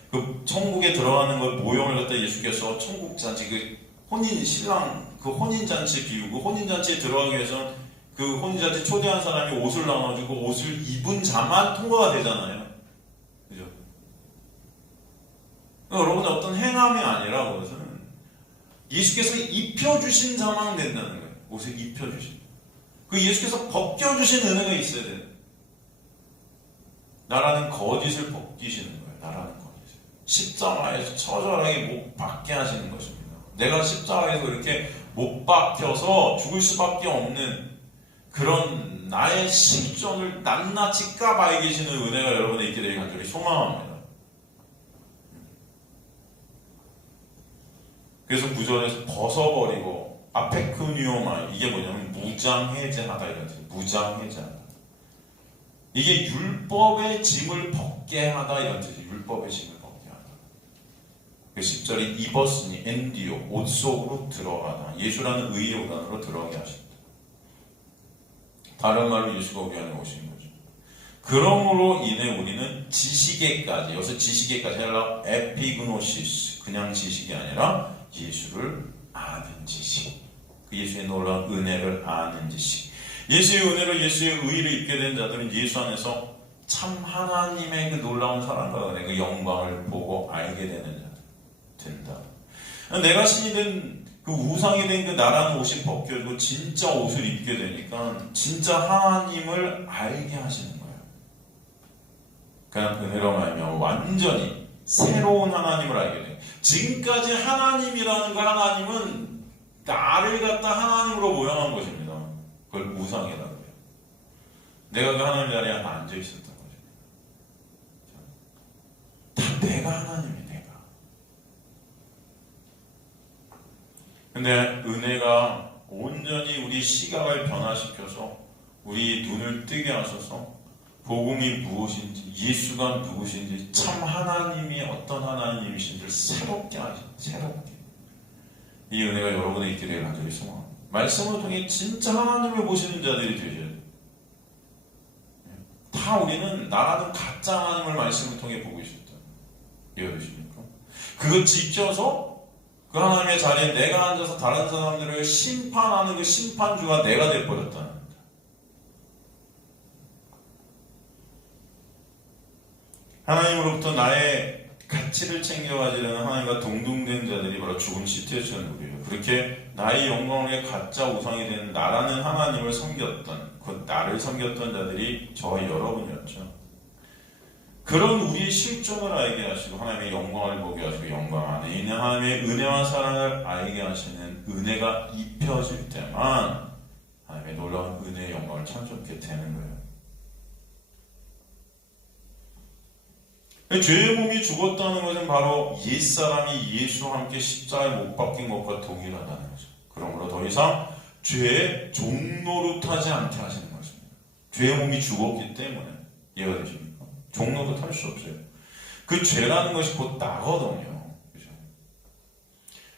그 천국에 들어가는 것 모형을 갖다 예수께서 천국잔치, 그 혼인신랑, 그 혼인잔치 비우고, 혼인잔치에 들어가기 위해서는 그 혼인잔치 초대한 사람이 옷을 나눠주고 옷을 입은 자만 통과가 되잖아요. 그죠? 여러분 어떤 행함이 아니라 그것은 예수께서 입혀주신 자만 된다는 거예요. 옷을 입혀주신. 그 예수께서 벗겨주신 은혜가 있어야 돼요. 나라는 거짓을 벗기시는 거예요. 나라는 거짓을. 십자가에서 처절하게 못 박게 하시는 것입니다. 내가 십자가에서 이렇게 못 박혀서 죽을 수밖에 없는 그런 나의 실존을 낱낱이 까봐 계시는 은혜가 여러분에 있게 되길 간절히 소망합니다. 그래서 9절에서 벗어버리고 아페크니오마, 이게 뭐냐면 무장해제하다 이런 뜻이에요. 무장해제하다. 이게 율법의 짐을 벗게 하다 이런 뜻이에요. 율법의 짐을 벗게 하다. 그 10절이 입었으니 엔디오, 옷 속으로 들어가다. 예수라는 의의 옷 안으로 들어가게 하십니다. 다른 말로 예수가 우리 안에 오신 거죠. 그러므로 인해 우리는 지식에까지, 여기서 지식에까지 헬라 에피그노시스, 그냥 지식이 아니라 예수를 아는 지식, 그 예수의 놀라운 은혜를 아는 지식, 예수의 은혜로 예수의 의의를 입게 된 자들은 예수 안에서 참 하나님의 그 놀라운 사랑과 은혜, 그 영광을 보고 알게 되는 자들 된다. 내가 신이 된 그 우상이 된 그 나라는 옷이 벗겨지고 진짜 옷을 입게 되니까 진짜 하나님을 알게 하시는 거예요. 그냥 은혜로 말하면 완전히 새로운 하나님을 알게 돼요. 지금까지 하나님이라는 그 하나님은 나를 갖다 하나님으로 모형한 것입니다. 그걸 우상이라고 해요. 내가 그 하나님 자리에 앉아 있었던 거죠. 다 내가 하나님이 내가. 근데 은혜가 온전히 우리 시각을 변화시켜서 우리 눈을 뜨게 하셔서 복음이 무엇인지, 예수가 누구신지, 참 하나님이 어떤 하나님이신지를 새롭게 하십니다. 새롭게. 이 은혜가 여러분의 있게 되길 간절히 소망합니다. 말씀을 통해 진짜 하나님을 보시는 자들이 되셔야 돼요. 다 우리는 나라는 가짜 하나님을 말씀을 통해 보고 있었다. 이해되십니까? 그거 지켜서 그 하나님의 자리에 내가 앉아서 다른 사람들을 심판하는 그 심판주가 내가 되어버렸다는 겁니다. 하나님으로부터 나의 가치를 챙겨가지려는 하나님과 동등된 자들이 바로 죽은 시트였는데요. 그렇게 나의 영광을 위해 가짜 우상이 된 나라는 하나님을 섬겼던, 그 나를 섬겼던 자들이 저와 여러분이었죠. 그런 우리의 실존을 알게 하시고 하나님의 영광을 보게 하시고 영광 안에 있는 하나님의 은혜와 사랑을 알게 하시는 은혜가 입혀질 때만 하나님의 놀라운 은혜의 영광을 참좋게 되는 거예요. 죄의 몸이 죽었다는 것은 바로 옛사람이 예수와 함께 십자가에 못 박힌 것과 동일하다는 거죠. 그러므로 더 이상 죄의 종노릇하지 않게 하시는 것입니다. 죄의 몸이 죽었기 때문에. 이해가 되십니까? 종노릇 할 수 없어요. 그 죄라는 것이 곧 나거든요. 그죠?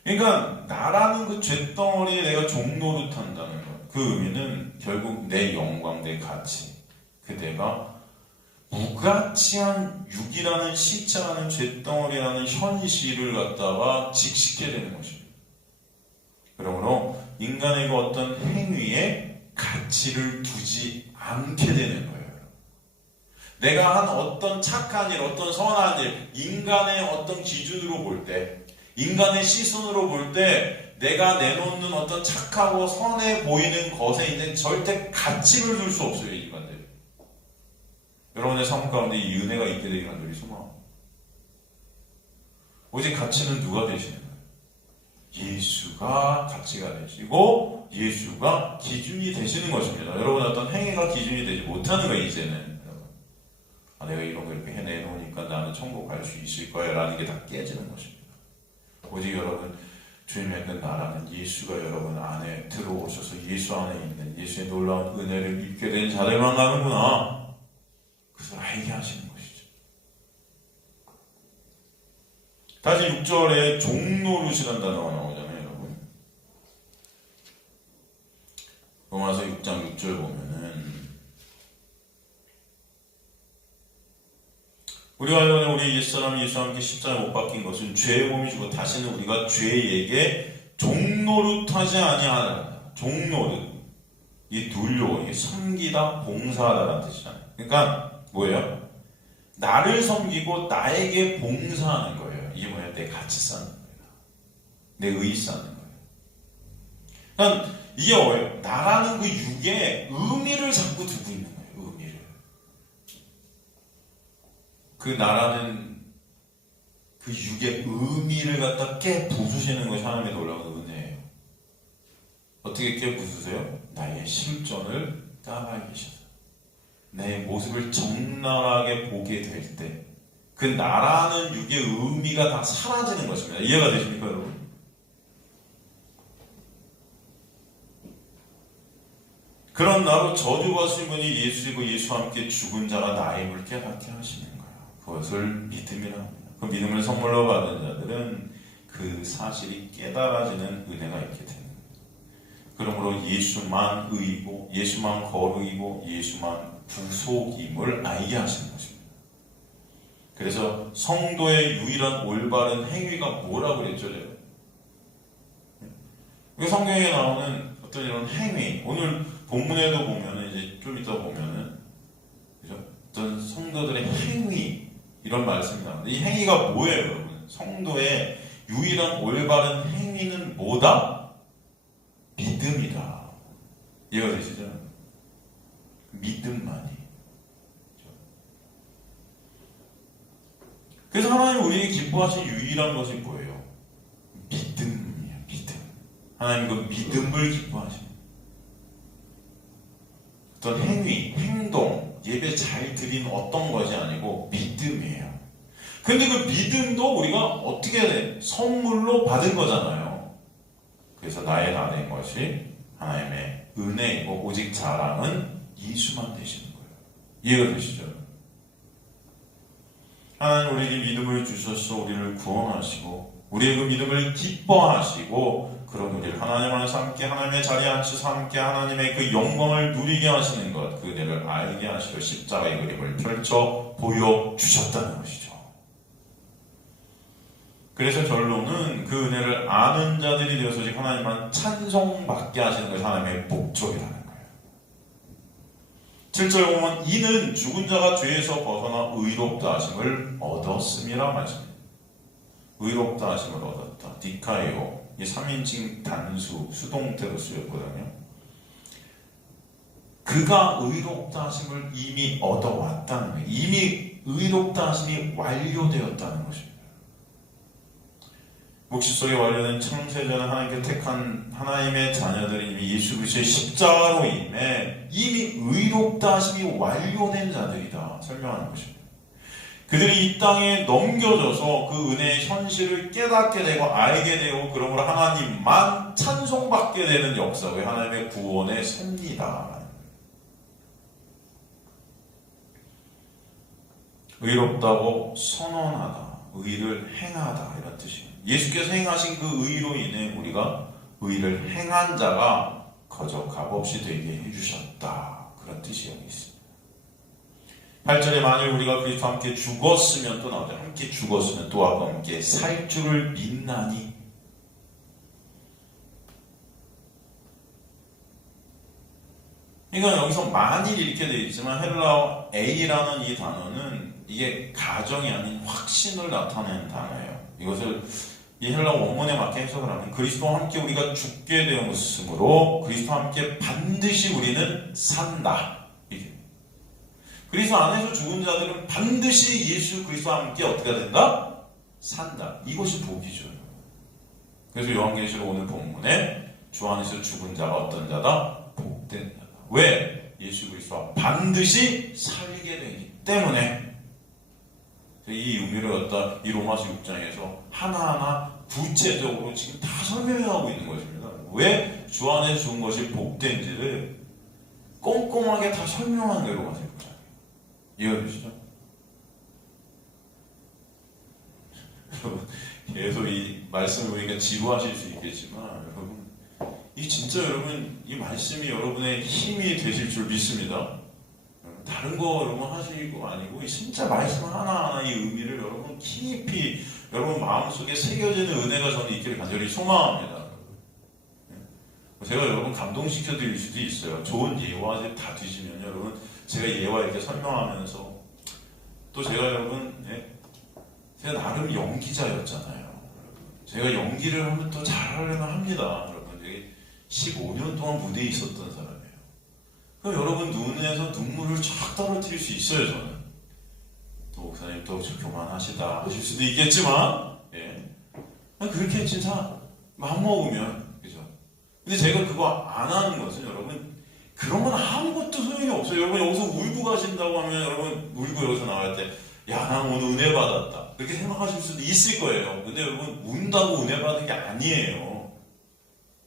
그러니까 나라는 그 죄덩어리에 내가 종노릇 한다는 것. 그 의미는 결국 내 영광, 내 가치, 그 내가 무가치한 육이라는 시체라는 쇳덩어리라는 현실을 갖다가 직시게 되는 것입니다. 그러므로 인간의 그 어떤 행위에 가치를 두지 않게 되는 거예요. 내가 한 어떤 착한 일, 어떤 선한 일, 인간의 어떤 기준으로 볼 때, 인간의 시선으로 볼 때 내가 내놓는 어떤 착하고 선해 보이는 것에 이제 절대 가치를 둘 수 없어요, 인간들. 여러분의 삶 가운데 이 은혜가 있게 되기를 간절히 소망합니다. 오직 가치는 누가 되시는 거예요? 예수가 가치가 되시고 예수가 기준이 되시는 것입니다. 여러분 어떤 행위가 기준이 되지 못하는 거예요, 이제는. 내가 이런 거 이렇게 해내놓으니까 나는 천국 갈 수 있을 거야 라는 게 다 깨지는 것입니다. 오직 여러분 주님의 그 나라는 예수가 여러분 안에 들어오셔서 예수 안에 있는 예수의 놀라운 은혜를 입게 된 자들만 가는구나. 그것을 알게 하시는 것이죠. 다시 6절에 종노릇이라는 단어가 나오잖아요, 여러분. 로마서 6장 6절 보면은 우리가 알고 우리 옛사람이 예수와 함께 십자가에 못 박힌 것은 죄의 몸이 죽어 다시는 우리가 죄에게 종노릇하지 아니하라. 종노릇. 이 둘로 이게 섬기다 봉사하다라는 뜻이잖아요. 그러니까 뭐예요? 나를 섬기고 나에게 봉사하는 거예요. 이게 뭐예요? 내 가치 쌓는 거예요. 내 의의 쌓는 거예요. 그러니까 이게 뭐예요? 나라는 그 육에 의미를 자꾸 두고 있는 거예요. 의미를. 그 나라는 그 육의 의미를 갖다 깨부수시는 것이 하나님의 놀라운 은혜예요. 어떻게 깨부수세요? 나의 실존을 따라가게 하셔서 내 모습을 적나라하게 보게 될 때 그 나라는 육의 의미가 다 사라지는 것입니다. 이해가 되십니까, 여러분? 그런 나로 저주받으신 분이 예수이고 예수와 함께 죽은 자가 나임을 깨닫게 하시는 거예요. 그것을 믿음이라 합니다. 그 믿음을 선물로 받은 자들은 그 사실이 깨달아지는 은혜가 있게 됩니다. 그러므로 예수만 의이고 예수만 거룩이고 예수만 구속임을 알게 하시는 것입니다. 그래서 성도의 유일한 올바른 행위가 뭐라고 그랬죠? 성경에 나오는 어떤 이런 행위, 오늘 본문에도 보면은 이제 좀 이따 보면은 그죠? 어떤 성도들의 행위 이런 말씀이 나오는데 이 행위가 뭐예요, 여러분? 성도의 유일한 올바른 행위는 뭐다? 믿음이다. 이해가 되시죠? 믿음만이. 그래서 하나님 우리에게 기뻐하신 유일한 것이 뭐예요? 믿음이에요. 믿음. 하나님 그 믿음을 기뻐하십니다. 어떤 행위, 행동, 예배 잘 드리는 어떤 것이 아니고 믿음이에요. 근데 그 믿음도 우리가 어떻게 해야 돼? 선물로 받은 거잖아요. 그래서 나의 나된 것이 하나님의 은혜이고 오직 자랑은 예수만 되시는 거예요. 이해가 되시죠? 하나님 우리에게 믿음을 주셔서 우리를 구원하시고 우리의 그 믿음을 기뻐하시고 그런 우리를 하나님 안에서 함께 하나님의 자리에 앉혀서 함께 하나님의 그 영광을 누리게 하시는 것, 그 은혜를 알게 하시고 십자가의 그림을 펼쳐 보여주셨다는 것이죠. 그래서 결론은 그 은혜를 아는 자들이 되어서 하나님만 찬송받게 하시는 것이 하나님의 목적이라는 거예요. 7절에 보면 이는 죽은 자가 죄에서 벗어나 의롭다 하심을 얻었음이라 말씀합니다. 의롭다 하심을 얻었다. 디카에오, 이 3인칭 단수, 수동태로 쓰였거든요. 그가 의롭다 하심을 이미 얻어왔다는 거예요. 이미 의롭다 하심이 완료되었다는 것입니다. 묵시 속에 완료된 창세전에 하나님께 택한 하나님의 자녀들이 이미 예수 그리스도의 십자가로 인해 이미 의롭다 하심이 완료된 자들이다 설명하는 것입니다. 그들이 이 땅에 넘겨져서 그 은혜의 현실을 깨닫게 되고 알게 되고 그러므로 하나님만 찬송받게 되는 역사가 하나님의 구원의 섭니다. 의롭다고 선언하다, 의를 행하다 이런 뜻입니다. 예수께서 행하신 그 의로 인해 우리가 의를 행한 자가 거저 값없이 되게 해주셨다. 그런 뜻이 여기 있습니다. 8절에 만일 우리가 그리스도와 함께 죽었으면 또 나오죠. 함께 죽었으면 또와 함께 살 줄을 믿나니. 그러니까 여기서 만일 이렇게 되어 있지만 헬라어 A라는 이 단어는 이게 가정이 아닌 확신을 나타내는 단어예요. 이것을 이 헬라어 원문에 맞게 해석을 하면 그리스도와 함께 우리가 죽게 되었으므로 그리스도와 함께 반드시 우리는 산다. 그리스도 안에서 죽은 자들은 반드시 예수 그리스도와 함께 어떻게 된다? 산다. 이것이 복이죠. 그래서 요한계시록 오늘 본문에 주 안에서 죽은 자가 어떤 자다? 복된 자다. 왜? 예수 그리스도와 반드시 살게 되기 때문에. 이 의미를 갖다 이 로마서 6장에서 하나하나 구체적으로 지금 다 설명하고 있는 것입니다. 왜 주 안에 죽은 것이 복된지를 꼼꼼하게 다 설명하는 거예요. 로마서 6장. 이해되시죠? 여러분, 계속 이 말씀을 보니까 지루하실 수 있겠지만, 여러분, 이 진짜 여러분, 이 말씀이 여러분의 힘이 되실 줄 믿습니다. 다른 거 여러분 하실 거 아니고, 진짜 말씀 하나하나 이 의미를 여러분 깊이 여러분 마음속에 새겨지는 은혜가 저는 있기를 간절히 소망합니다. 제가 여러분 감동시켜 드릴 수도 있어요. 좋은 예화 다 드시면 여러분, 제가 예화 이렇게 설명하면서 또 제가 여러분 제가 나름 연기자였잖아요. 제가 연기를 하면 또 잘하려면 합니다. 여러분, 제가 15년 동안 무대에 있었던 사람이에요. 그럼 여러분 눈에서 눈물을 쫙 떨어뜨릴 수 있어요. 저는 또 목사님 또 교만하시다 하실 수도 있겠지만 그렇게 진짜 마음먹으면 그죠. 근데 제가 그거 안 하는 것은 여러분 그런 건 아무것도 소용이 없어요. 여러분 여기서 울고 가신다고 하면 여러분 울고 여기서 나갈 때 야, 난 오늘 은혜 받았다. 그렇게 생각하실 수도 있을 거예요. 근데 여러분 운다고 은혜 받은 게 아니에요.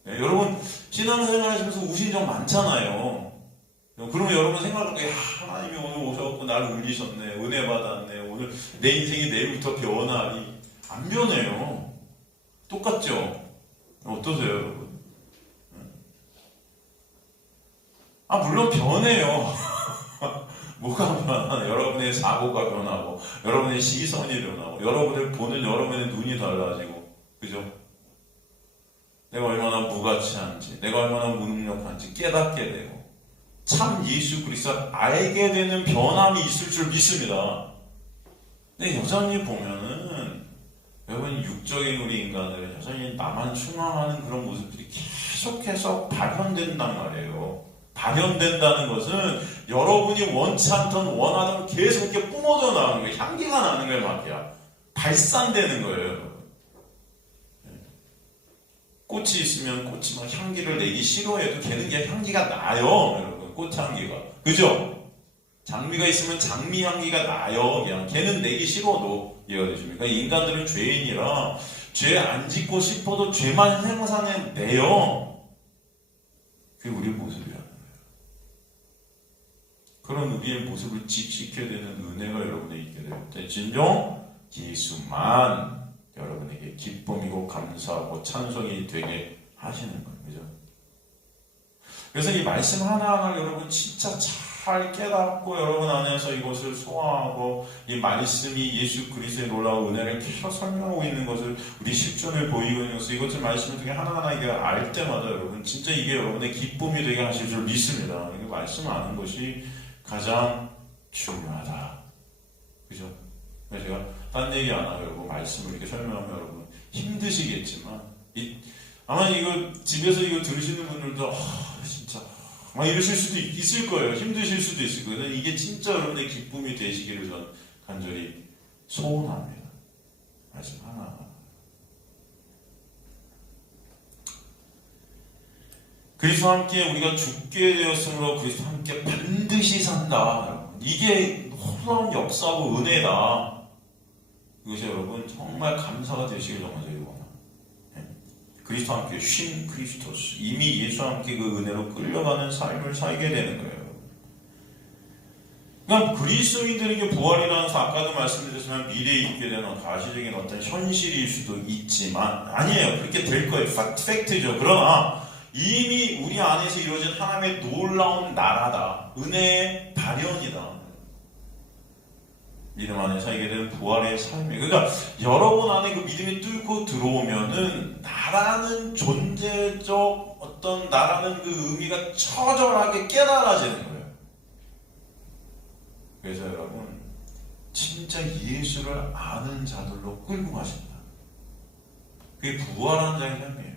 여러분 신앙생활 하시면서 우신 적 많잖아요. 그러면 여러분 생각할 거예요. 하나님이 오늘 오셔갖고 나를 울리셨네. 은혜 받았네. 오늘 내 인생이 내일부터 변하리. 안 변해요. 똑같죠? 어떠세요 여러분? 물론 변해요. 뭐가 변하나? 여러분의 사고가 변하고, 여러분의 시선이 변하고, 여러분을 보는 여러분의 눈이 달라지고, 그죠? 내가 얼마나 무가치한지, 내가 얼마나 무능력한지 깨닫게 되고, 참 예수 그리스도를 알게 되는 변함이 있을 줄 믿습니다. 근데 여전히 보면은, 여러분 육적인 우리 인간들은 여전히 나만 충망하는 그런 모습들이 계속해서 발현된단 말이에요. 발현된다는 것은 여러분이 원치 않던 원하던 계속 이렇게 뿜어져 나오는 거예요. 향기가 나는 거예요. 말이야. 발산되는 거예요. 꽃이 있으면 꽃이 막 향기를 내기 싫어해도 걔는 그냥 향기가 나요. 여러분 꽃향기가. 그죠? 장미가 있으면 장미 향기가 나요. 그냥 걔는 내기 싫어도. 이해가 되십니까? 인간들은 죄인이라 죄 안 짓고 싶어도 죄만 생산해내요. 그게 우리의 모습이라는 거예요. 그런 우리의 모습을 지켜야 되는 은혜가 여러분에 있게 될 때 진정 예수만 여러분에게 기쁨이고 감사하고 찬송이 되게 하시는 거예요. 그죠? 그래서 이 말씀 하나하나 여러분 진짜 잘 깨닫고 여러분 안에서 이것을 소화하고 이 말씀이 예수 그리스도의 놀라운 은혜를 계속 설명하고 있는 것을 우리 실존을 보이고 있는 것을 이것을 말씀을 통해 하나하나 이게 알 때마다 여러분 진짜 이게 여러분의 기쁨이 되게 하실 줄 믿습니다. 이 말씀 아는 것이 가장 중요하다. 그죠? 그래서 제가 딴 얘기 안 하고 여러분 말씀을 이렇게 설명하면 여러분 힘드시겠지만 아마 이거 집에서 이거 들으시는 분들도 진짜 막 이러실 수도 있을 거예요. 힘드실 수도 있을 거예요. 이게 진짜 여러분의 기쁨이 되시기를 전 간절히 소원합니다. 말씀 하나. 그리스도와 함께 우리가 죽게 되었으므로 그리스도와 함께 반드시 산다. 이게 놀라운 역사고 은혜다. 이것이 여러분 정말 감사가 되시길 정말 저희 원합니다. 그리스도와 함께 쉰 크리스토스, 이미 예수와 함께 그 은혜로 끌려가는 삶을 살게 되는 거예요. 그러니까 그리스도인들에게 부활이라는 것은 아까도 말씀드렸지만 미래에 있게 되는 가시적인 어떤 현실일 수도 있지만 아니에요. 그렇게 될 거예요. 팩트죠. 그러나 이미 우리 안에서 이루어진 하나님의 놀라운 나라다. 은혜의 발현이다. 믿음 안에 살게 되는 부활의 삶이에요. 그러니까 여러분 안에 그 믿음이 뚫고 들어오면은 나라는 존재적 어떤 나라는 그 의미가 처절하게 깨달아지는 거예요. 그래서 여러분 진짜 예수를 아는 자들로 끌고 가십니다. 그게 부활한 자의 삶이에요.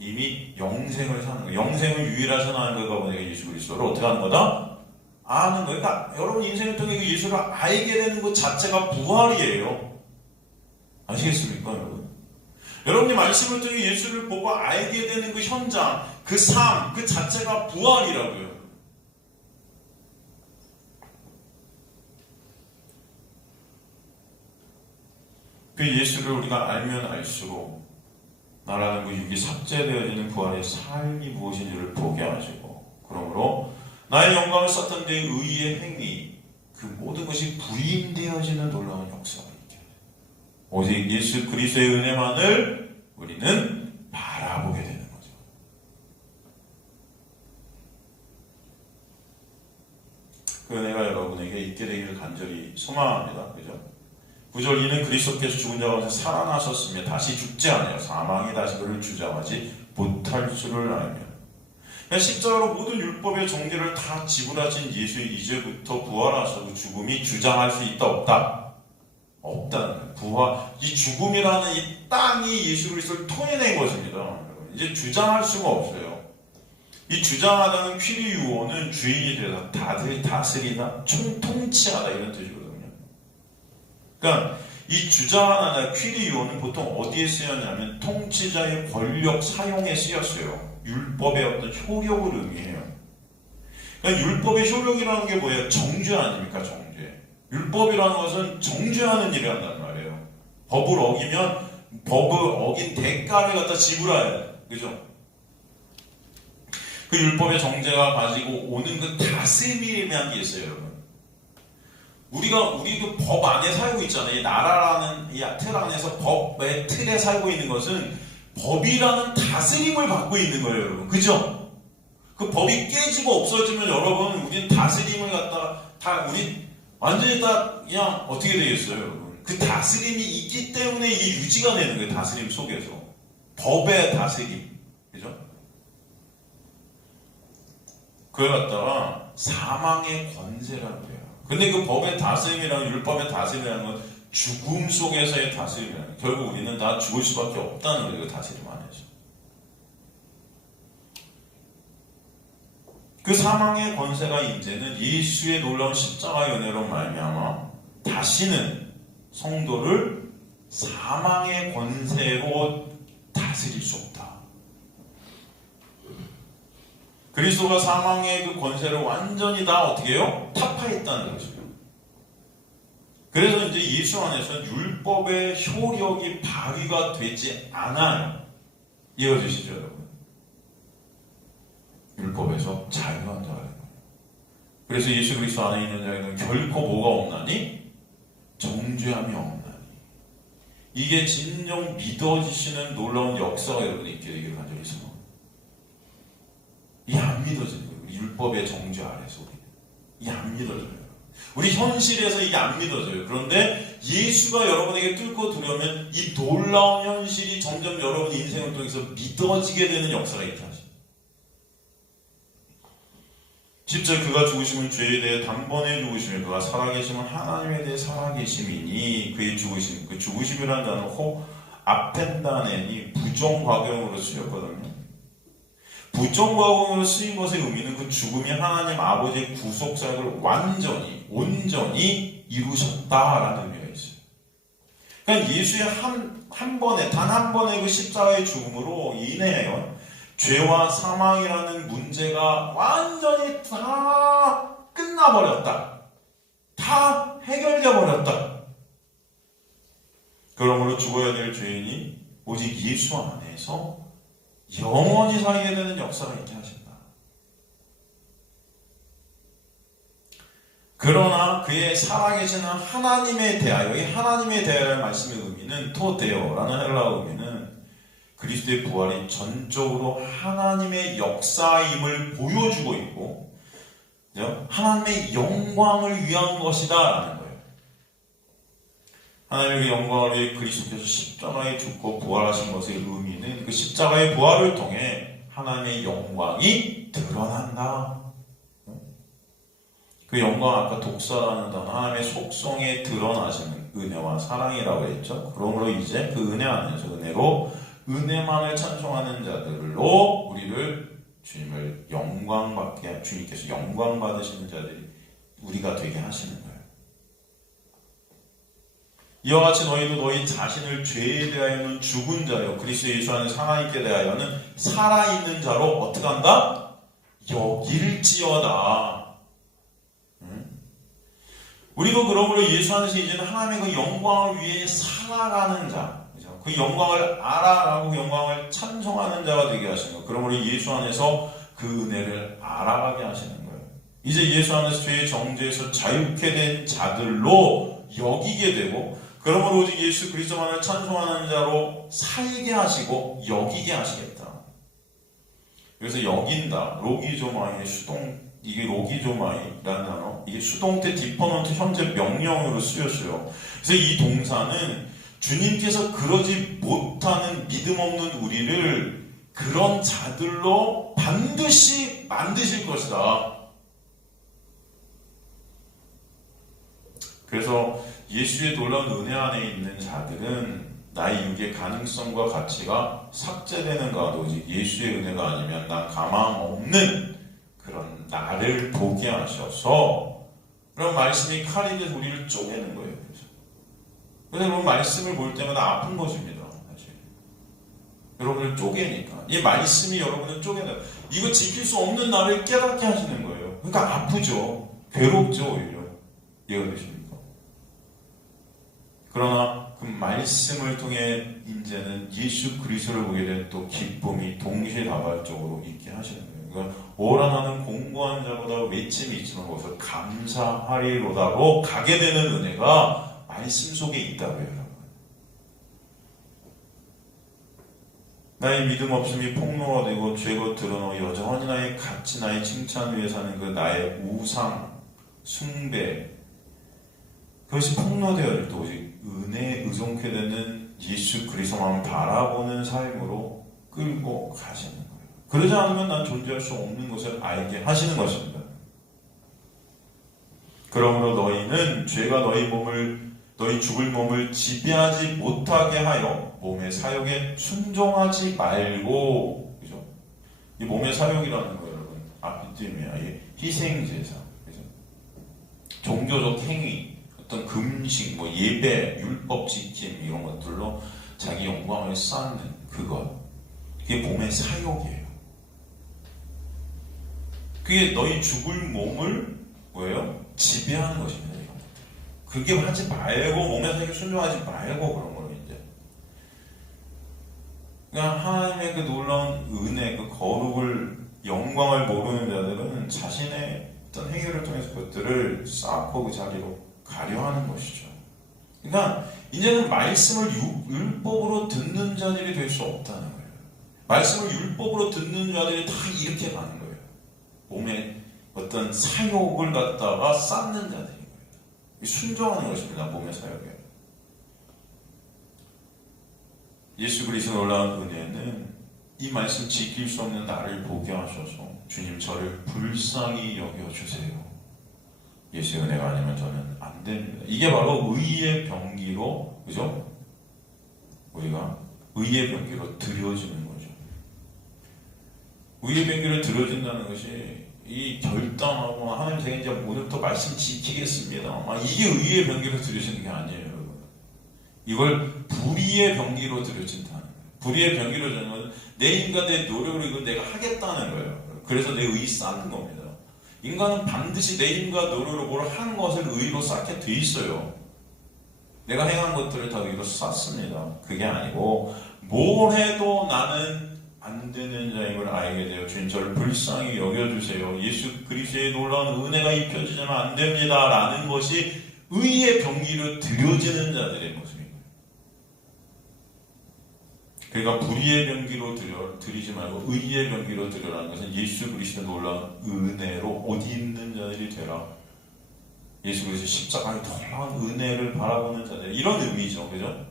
이미 영생을 사는 거예요. 영생을 유일하신 하나님과 보니까 예수 그리스도를 어떻게 하는 거다? 아는 거예요. 그러니까 여러분 인생을 통해 그 예수를 알게 되는 것 자체가 부활이에요. 아시겠습니까, 여러분? 여러분이 말씀을 통해 예수를 보고 알게 되는 그 현장, 그 삶, 그 자체가 부활이라고요. 그 예수를 우리가 알면 알수록 나라는 그 육이 삭제되어지는 부활의 삶이 무엇인지를 보게 하시고 그러므로 나의 영광을 쌓던 데 의의 행위 그 모든 것이 부인되어지는 놀라운 역사가 있게 돼요. 오직 예수 그리스도의 은혜만을 우리는 바라보게 되는 거죠. 그 은혜가 여러분에게 있게 되기를 간절히 소망합니다. 그죠? 9절 이는 그리스도께서 죽은 자 가운데 살아나셨으며 다시 죽지 아니하여 사망이 다시 그를 주장하지 못할 줄을 알며 십자가로 모든 율법의 정죄를 다 지불하신 예수 이제부터 부활하셔서 죽음이 주장할 수 있다 없다? 없다는 부활 이 죽음이라는 이 땅이 예수 그리스도를 토해낸 것입니다. 이제 주장할 수가 없어요. 이 주장하다는 퀴리 유어는 주인이 되다 다스리다 통치하다 이런 뜻이거든요. 그러니까 이 주장하다 퀴리 유어는 보통 어디에 쓰였냐면 통치자의 권력 사용에 쓰였어요. 율법의 어떤 효력을 의미해요. 그러니까 율법의 효력이라는 게 뭐예요? 정죄 아닙니까? 정죄. 율법이라는 것은 정죄하는 일을 한단 말이에요. 법을 어기면 법을 어긴 대가를 갖다 지불해야 돼요. 그죠? 그 율법의 정죄가 가지고 오는 그 다스림이라는 게 있어요, 여러분. 우리 그 법 안에 살고 있잖아요. 이 나라라는 이 틀 안에서 법의 틀에 살고 있는 것은 법이라는 다스림을 받고 있는 거예요, 여러분. 그죠? 그 법이 깨지고 없어지면 여러분, 우리는 다스림을 갖다가 우리 완전히 다 그냥 어떻게 되겠어요, 여러분? 그 다스림이 있기 때문에 이게 유지가 되는 거예요, 다스림 속에서. 법의 다스림. 그죠? 그걸 갖다가 사망의 권세라고 해요. 근데 그 법의 다스림이랑 율법의 다스림이라는 건 죽음 속에서의 다스림이라는 거예요. 결국 우리는 다 죽을 수밖에 없다는 거예요. 그 다스림 안에서. 그 사망의 권세가 이제는 예수의 놀라운 십자가의 은혜로 말미암아 다시는 성도를 사망의 권세로 다스릴 수 없다. 그리스도가 사망의 그 권세를 완전히 다 어떻게 해요? 타파했다는 것이죠. 그래서 이제 예수 안에서는 율법의 효력이 발휘가 되지 않아요. 이해해주시죠, 여러분? 율법에서 자유한 자가 되는 거예요. 그래서 예수 그리스도 안에 있는 자에는 결코 뭐가 없나니? 정죄함이 없나니. 이게 진정 믿어지시는 놀라운 역사가 여러분이 있게 되기를 간절히 소망합니다. 이게 안 믿어져요. 우리 율법의 정죄 아래서 이게 안 믿어져요. 우리 현실에서 이게 안 믿어져요. 그런데 예수가 여러분에게 뚫고 들어오면 이 놀라운 현실이 점점 여러분의 인생을 통해서 믿어지게 되는 역사가 있게 하십니다. 10절 그가 죽으심은 죄에 대해 단번에 죽으시며 그가 살아계심은 하나님에 대해 살아계심이니 그의 죽으심, 그 죽으심이라는 단어는 아펜다넨이 부정과경으로 쓰였거든요. 부정과경으로 쓰인 것의 의미는 그 죽음이 하나님 아버지의 구속사역을 완전히 온전히 이루셨다라는 의미가 있어요. 그러니까 예수의 단 한 번의 그 십자가의 죽음으로 인해요 죄와 사망이라는 문제가 완전히 다 끝나버렸다. 다 해결돼 버렸다. 그러므로 죽어야 될 죄인이 오직 예수 안에서 영원히 살게 되는 역사가 있게 하신다. 그러나 그의 살아계시는 하나님에 대하여, 이 하나님에 대하여의 말씀의 의미는 토데오라는 헬라어 의미는 그리스도의 부활이 전적으로 하나님의 역사임을 보여주고 있고 하나님의 영광을 위한 것이다 라는 거예요. 하나님의 영광을 위해 그리스도께서 십자가에 죽고 부활하신 것의 의미는 그 십자가의 부활을 통해 하나님의 영광이 드러난다. 그 영광 아까 독사라는 단어 하나님의 속성에 드러나시는 은혜와 사랑이라고 했죠. 그러므로 이제 그 은혜 안에서 은혜로 은혜만을 찬송하는 자들로 우리를 주님을 영광받게 주님께서 영광 받으시는 자들이 우리가 되게 하시는 거예요. 이와 같이 너희도 너희 자신을 죄에 대하여는 죽은 자요 그리스도 예수 안에서 하나님께 대하여는 살아있는 자로 어떻게 한다? 여길지어다. 우리도 그러므로 예수 안에서 이제는 하나님의 그 영광을 위해 살아가는 자 그 영광을 알아가고 영광을 찬송하는 자가 되게 하시는 거예요. 그러므로 예수 안에서 그 은혜를 알아가게 하시는 거예요. 이제 예수 안에서 죄의 정죄에서 자유케 된 자들로 여기게 되고 그러므로 오직 예수 그리스도만을 찬송하는 자로 살게 하시고 여기게 하시겠다. 그래서 여긴다. 로기조마이의 수동 이게 로기조마이라는 단어 이게 수동태 디퍼넌트 현재 명령으로 쓰였어요. 그래서 이 동사는 주님께서 그러지 못하는 믿음 없는 우리를 그런 자들로 반드시 만드실 것이다. 그래서 예수의 놀라운 은혜 안에 있는 자들은 나의 육의 가능성과 가치가 삭제되는가 오직 예수의 은혜가 아니면 난 가망 없는 그런 나를 보게 하셔서 그런 말씀이 칼이 돼서 우리를 쪼개는 거예요. 그래서 여러분 말씀을 볼 때마다 아픈 것입니다. 사실. 여러분을 쪼개니까 이 말씀이 여러분을 쪼개는 이거 지킬 수 없는 나를 깨닫게 하시는 거예요. 그러니까 아프죠. 괴롭죠. 오히려 이해가 되십니까? 그러나 그 말씀을 통해 이제는 예수 그리스도를 보게 된 또 기쁨이 동시다발적으로 있게 하시는 거예요. 그러니까 오라나는 공고한 자보다 외침이 있지만 거기서 감사하리로다로 가게 되는 은혜가 말씀 속에 있다고요, 여러분. 나의 믿음 없음이 폭로가 되고 죄가 드러나고 여전히 나의 가치, 나의 칭찬 위에 사는 그 나의 우상, 숭배 그것이 폭로되어질 때 오직 은혜에 의존케 되는 예수 그리스도만 바라보는 삶으로 끌고 가시는 거예요. 그러지 않으면 난 존재할 수 없는 것을 알게 하시는 것입니다. 그러므로 너희는 죄가 너희 죽을 몸을 지배하지 못하게 하여 몸의 사욕에 순종하지 말고, 그죠? 이 몸의 사욕이라는 거 여러분, 아피티미아, 희생제사, 그죠? 종교적 행위, 어떤 금식, 예배, 율법 지킴 이런 것들로 자기 영광을 쌓는 그것, 그게 몸의 사욕이에요. 그게 너희 죽을 몸을 뭐예요? 지배하는 것입니다. 그게 하지 말고 몸의 사역에 순종하지 말고 그런 거로 이제. 그러니까 하나님의 그 놀라운 은혜, 그 거룩을 영광을 모르는 자들은 자신의 어떤 행위를 통해서 그것들을 쌓고 그 자리로 가려 하는 것이죠. 그러니까 이제는 말씀을 율법으로 듣는 자들이 될 수 없다는 거예요. 말씀을 율법으로 듣는 자들이 다 이렇게 가는 거예요. 몸에 어떤 사욕을 갖다가 쌓는 자들인 거예요. 순종하는 것입니다. 몸의 사욕에. 예수 그리스도 놀라운 은혜는 이 말씀 지킬 수 없는 나를 보게 하셔서 주님 저를 불쌍히 여겨주세요. 예수의 은혜가 아니면 저는 안 됩니다. 이게 바로 의의 병기로, 그죠? 우리가 의의 병기로 들여지는 거죠. 의의 병기로 들여진다는 것이 이 결단하고 하나님 제가 이제 오늘부터 말씀 지키겠습니다. 이게 의의 병기로 들여지는 게 아니에요, 여러분. 이걸 불의의 병기로 들여진다는 거예요. 불의의 병기로 들여지는 것은 내 인간의 노력으로 이걸 내가 하겠다는 거예요. 그래서 내 의의 쌓는 겁니다. 인간은 반드시 내 힘과 노력으로 뭘 하는 것을 의로 쌓게 돼 있어요. 내가 행한 것들을 다 의로 쌓습니다. 그게 아니고 뭘 해도 나는 안 되는 자인 걸 알게 되어 주님 저를 불쌍히 여겨주세요. 예수 그리스도의 놀라운 은혜가 입혀지면 안 됩니다. 라는 것이 의의 병기로 들여지는 자들의 모습입니다. 그러니까 불의의 병기로 드리지 말고 의의 병기로 드려라는 것은 예수 그리스도의 놀라운 은혜로 어디 있는 자들이 되라. 예수 그리스도 십자가의 놀라운 은혜를 바라보는 자들, 이런 의미죠. 그죠?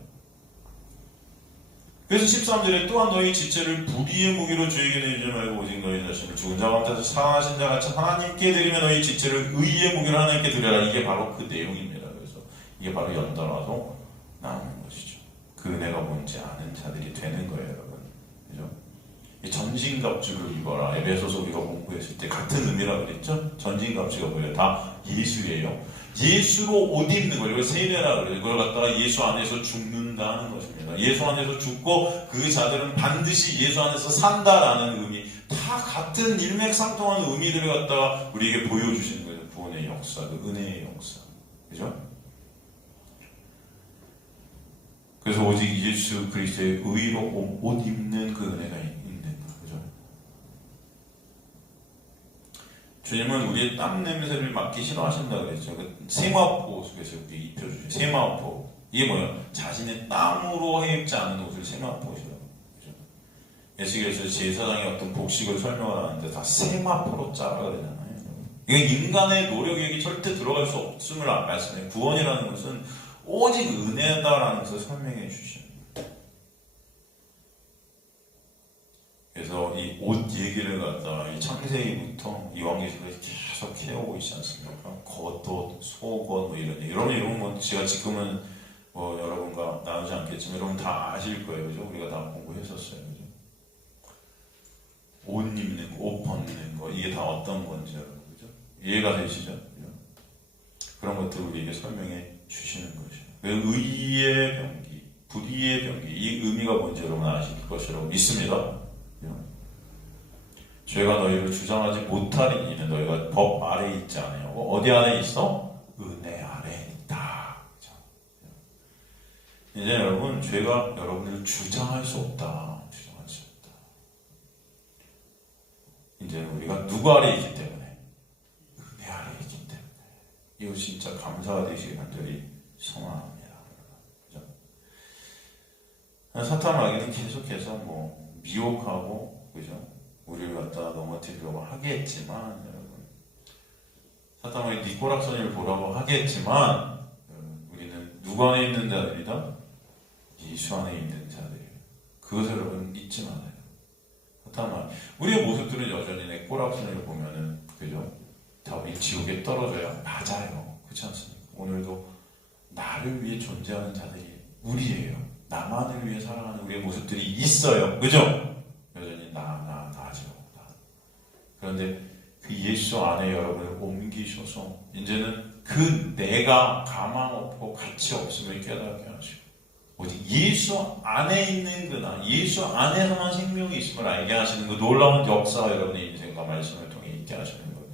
그래서 13절에 또한 너희 지체를 불의의 무기로 주에게 내주지 말고 오직 너희 자신을 죽은 자 가운데서 살아나신 자 같이 하나님께 드리며 너희 지체를 의의 무기로 하나님께 드려라. 이게 바로 그 내용입니다. 그래서 이게 바로 연달아서 나오는 것이죠. 그 은혜가 뭔지 아는 자들이 되는 거예요, 여러분. 그죠? 전신갑주를 입어라. 에베소서 우리가 공부했을 때 같은 의미라고 그랬죠? 전신갑주가 뭐예요? 다 예수예요. 예수로 옷 입는 거예요. 이걸 세례라 그래요. 이걸 갖다가 예수 안에서 죽는다는 것입니다. 예수 안에서 죽고 그 자들은 반드시 예수 안에서 산다라는 의미, 다 같은 일맥상통하는 의미들을 갖다가 우리에게 보여주시는 거예요. 구원의 역사, 그 은혜의 역사. 그죠? 그래서 오직 예수 그리스도의 의로 옷 입는 그 은혜가 있는 거, 그죠? 주님은 우리의 땀 냄새를 맡기 싫어하신다 그랬죠. 그 세마포 속에서 이렇게 입혀주죠. 세마포. 이게 뭐예요? 자신의 땀으로 해입지 않은 옷을 세마포시라고. 그죠? 예수께서 제사장의 어떤 복식을 설명을 하는데 다 세마포로 짜라 그러잖아요. 이게 인간의 노력이 절대 들어갈 수 없음을 말씀해요. 구원이라는 것은 오직 은혜다라는 것을 설명해 주십니다. 그래서 이 옷 얘기를 갖다가 이 창세기부터 이왕계시록에 계속 해오고 있지 않습니까? 겉옷, 속옷 뭐 이런 얘기. 여러분 이런 건 제가 지금은 뭐 여러분과 나누지 않겠지만 여러분 다 아실 거예요, 그죠? 우리가 다 공부했었어요, 그죠? 옷 입는 거, 옷 벗는 거 이게 다 어떤 건지 여러분, 그죠? 이해가 되시죠? 그죠? 그런 것들을 우리에게 설명해 주시는 거죠. 의의 병기, 불의의 병기, 이 의미가 뭔지 여러분 아실 것이라고 믿습니다. 죄가 너희를 주장하지 못하리니 이는 너희가 법 아래에 있지 않아요. 어디 안에 있어? 은혜 아래에 있다. 그렇죠? 이제 여러분, 죄가 여러분을 주장할 수 없다. 주장할 수 없다. 이제 우리가 누구 아래에 있기 때문에? 은혜 아래에 있기 때문에. 이거 진짜 감사가 되시길 간절히 소망합니다. 그죠? 사탄 마귀는 계속해서 뭐 미혹하고, 그죠? 우리를 갖다가 넘어뜨리려고 하겠지만, 여러분, 사탄 마귀 니꼬락선을 보라고 하겠지만, 여러분, 우리는 누구 안에 있는 자들이다? 예수 안에 있는 자들이에요. 그것을 여러분 잊지 말아요. 사탄 마귀, 우리의 모습들은 여전히 내 꼬락선을 보면은, 그죠? 다 우리 지옥에 떨어져요. 맞아요. 그렇지 않습니까? 오늘도 나를 위해 존재하는 자들이 우리예요. 나만을 위해 살아가는 우리의 모습들이 있어요. 그죠? 여전히 나죠. 그런데 그 예수 안에 여러분을 옮기셔서 이제는 그 내가 가망 없고 가치 없음을 깨닫게 하시고 오직 예수 안에 있는 그나 예수 안에서만 생명이 있음을 알게 하시는 그 놀라운 역사가 여러분의 인생과 말씀을 통해 있게 하시는 거예요.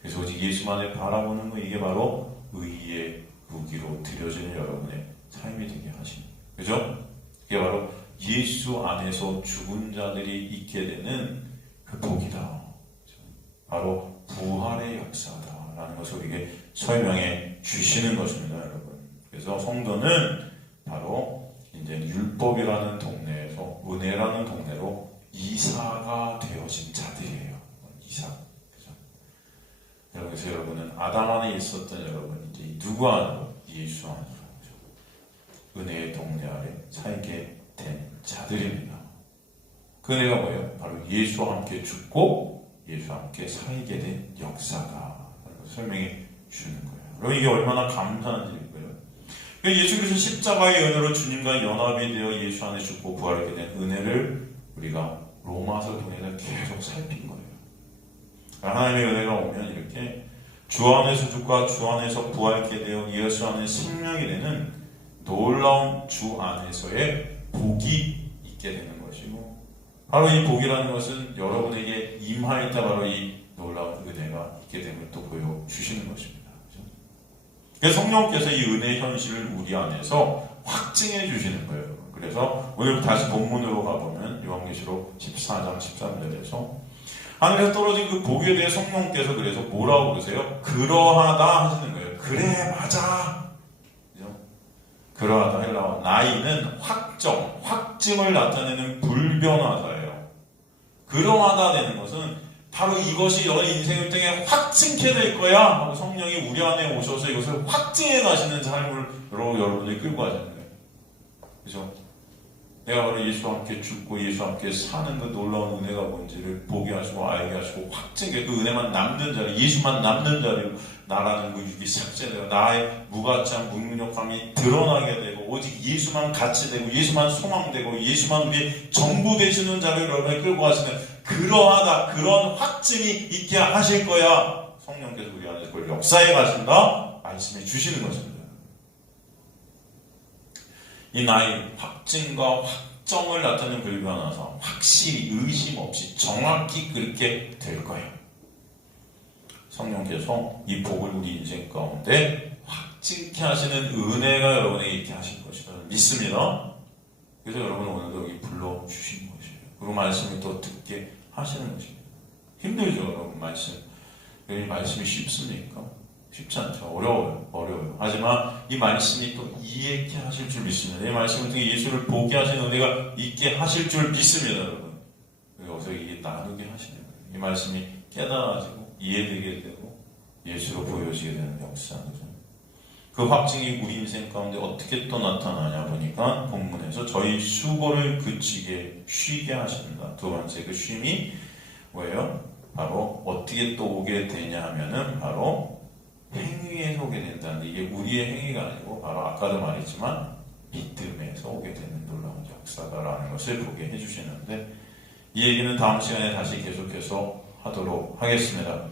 그래서 오직 예수만을 바라보는 거, 이게 바로 의의 무기로 드려지는 여러분의 삶이 되게 하십니다. 그죠? 이게 바로 예수 안에서 죽은 자들이 있게 되는 그 복이다. 바로 부활의 역사다라는 것을 우리에게 설명해 주시는 것입니다, 여러분. 그래서 성도는 바로 이제 율법이라는 동네에서 은혜라는 동네로 이사가 되어진 자들이에요. 이사. 그죠? 그래서 여러분은 아담 안에 있었던 여러분, 이제 누구 안으로? 예수 안으로. 그죠? 은혜의 동네 아래 살게 된 자들입니다. 그 은혜가 뭐예요? 바로 예수와 함께 죽고 예수와 함께 살게 된 역사가 설명해 주는 거예요. 여러분, 이게 얼마나 감사한 일이고요. 예수 그리스도 십자가의 은혜로 주님과 연합이 되어 예수 안에 죽고 부활하게 된 은혜를 우리가 로마서 통해서 계속 살핀 거예요. 하나님의 은혜가 오면 이렇게 주 안에서 죽고 주 안에서 부활하게 되어 예수 안에 생명이 되는 놀라운 주 안에서의 복이 있게 되는 것이고, 바로 이 복이라는 것은 여러분에게 임하였다, 바로 이 놀라운 은혜가 있게 됨을 또 보여주시는 것입니다. 그래서 성령께서 이 은혜의 현실을 우리 안에서 확증해 주시는 거예요. 그래서 오늘 다시 본문으로 가보면 요한계시록 14장 13절에서 하늘에서 떨어진 그 복에 대해 성령께서 그래서 뭐라고 그러세요? 그러하다 하시는 거예요. 그래, 맞아. 그죠? 그러하다 헬라어 나이는 확증을 나타내는 불변화사예요. 그러하다 되는 것은 바로 이것이 너의 인생을 통해 확증케 될 거야 하고 성령이 우리 안에 오셔서 이것을 확증해 가시는 삶으로 여러분들이 끌고 가시는 거예요. 그죠? 내가 바로 예수와 함께 죽고 예수와 함께 사는 그 놀라운 은혜가 뭔지를 보게 하시고 알게 하시고 확증해, 그 은혜만 남는 자리, 예수만 남는 자리로 나라는 그 육이 삭제되고 나의 무가치한 무능력함이 드러나게 되고 오직 예수만 같이 되고 예수만 소망되고 예수만 우리의 전부 되시는 자리를 여러분이 끌고 가시는 그러하다, 그런 확증이 있게 하실 거야. 성령께서 우리 안에서 그걸 역사해 가신다 말씀해 주시는 것입니다. 이 나의 확증과 확정을 나타내는 불변화사, 확실히 의심 없이 정확히 그렇게 될 거예요. 성령께서 이 복을 우리 인생 가운데 확증케 하시는 은혜가 여러분에게 있게 하실 것이다 믿습니다. 그래서 여러분을 오늘도 여기 불러주신 것이에요. 그리고 말씀을 또 듣게 하시는 것입니다. 힘들죠, 여러분. 말씀이 쉽습니까? 쉽지 않죠. 어려워요. 하지만 이 말씀이 또 이해케 하실 줄 믿습니다. 이 말씀을 통해 예수를 보게 하시는 은혜가 있게 하실 줄 믿습니다, 여러분. 여기서 이게 나누게 하시는 거예요. 이 말씀이 깨달아지고 이해되게 되고 예수로 보여지게 되는 역사죠. 그 확증이 우리 인생 가운데 어떻게 또 나타나냐 보니까 본문에서 저희 수고를 그치게 쉬게 하신다. 두 번째 그 쉼이 뭐예요? 바로 어떻게 또 오게 되냐 하면은 바로 행위에서 오게 된다는데, 이게 우리의 행위가 아니고 바로 아까도 말했지만 믿음에서 오게 되는 놀라운 역사다라는 것을 보게 해주시는데, 이 얘기는 다음 시간에 다시 계속해서 하도록 하겠습니다.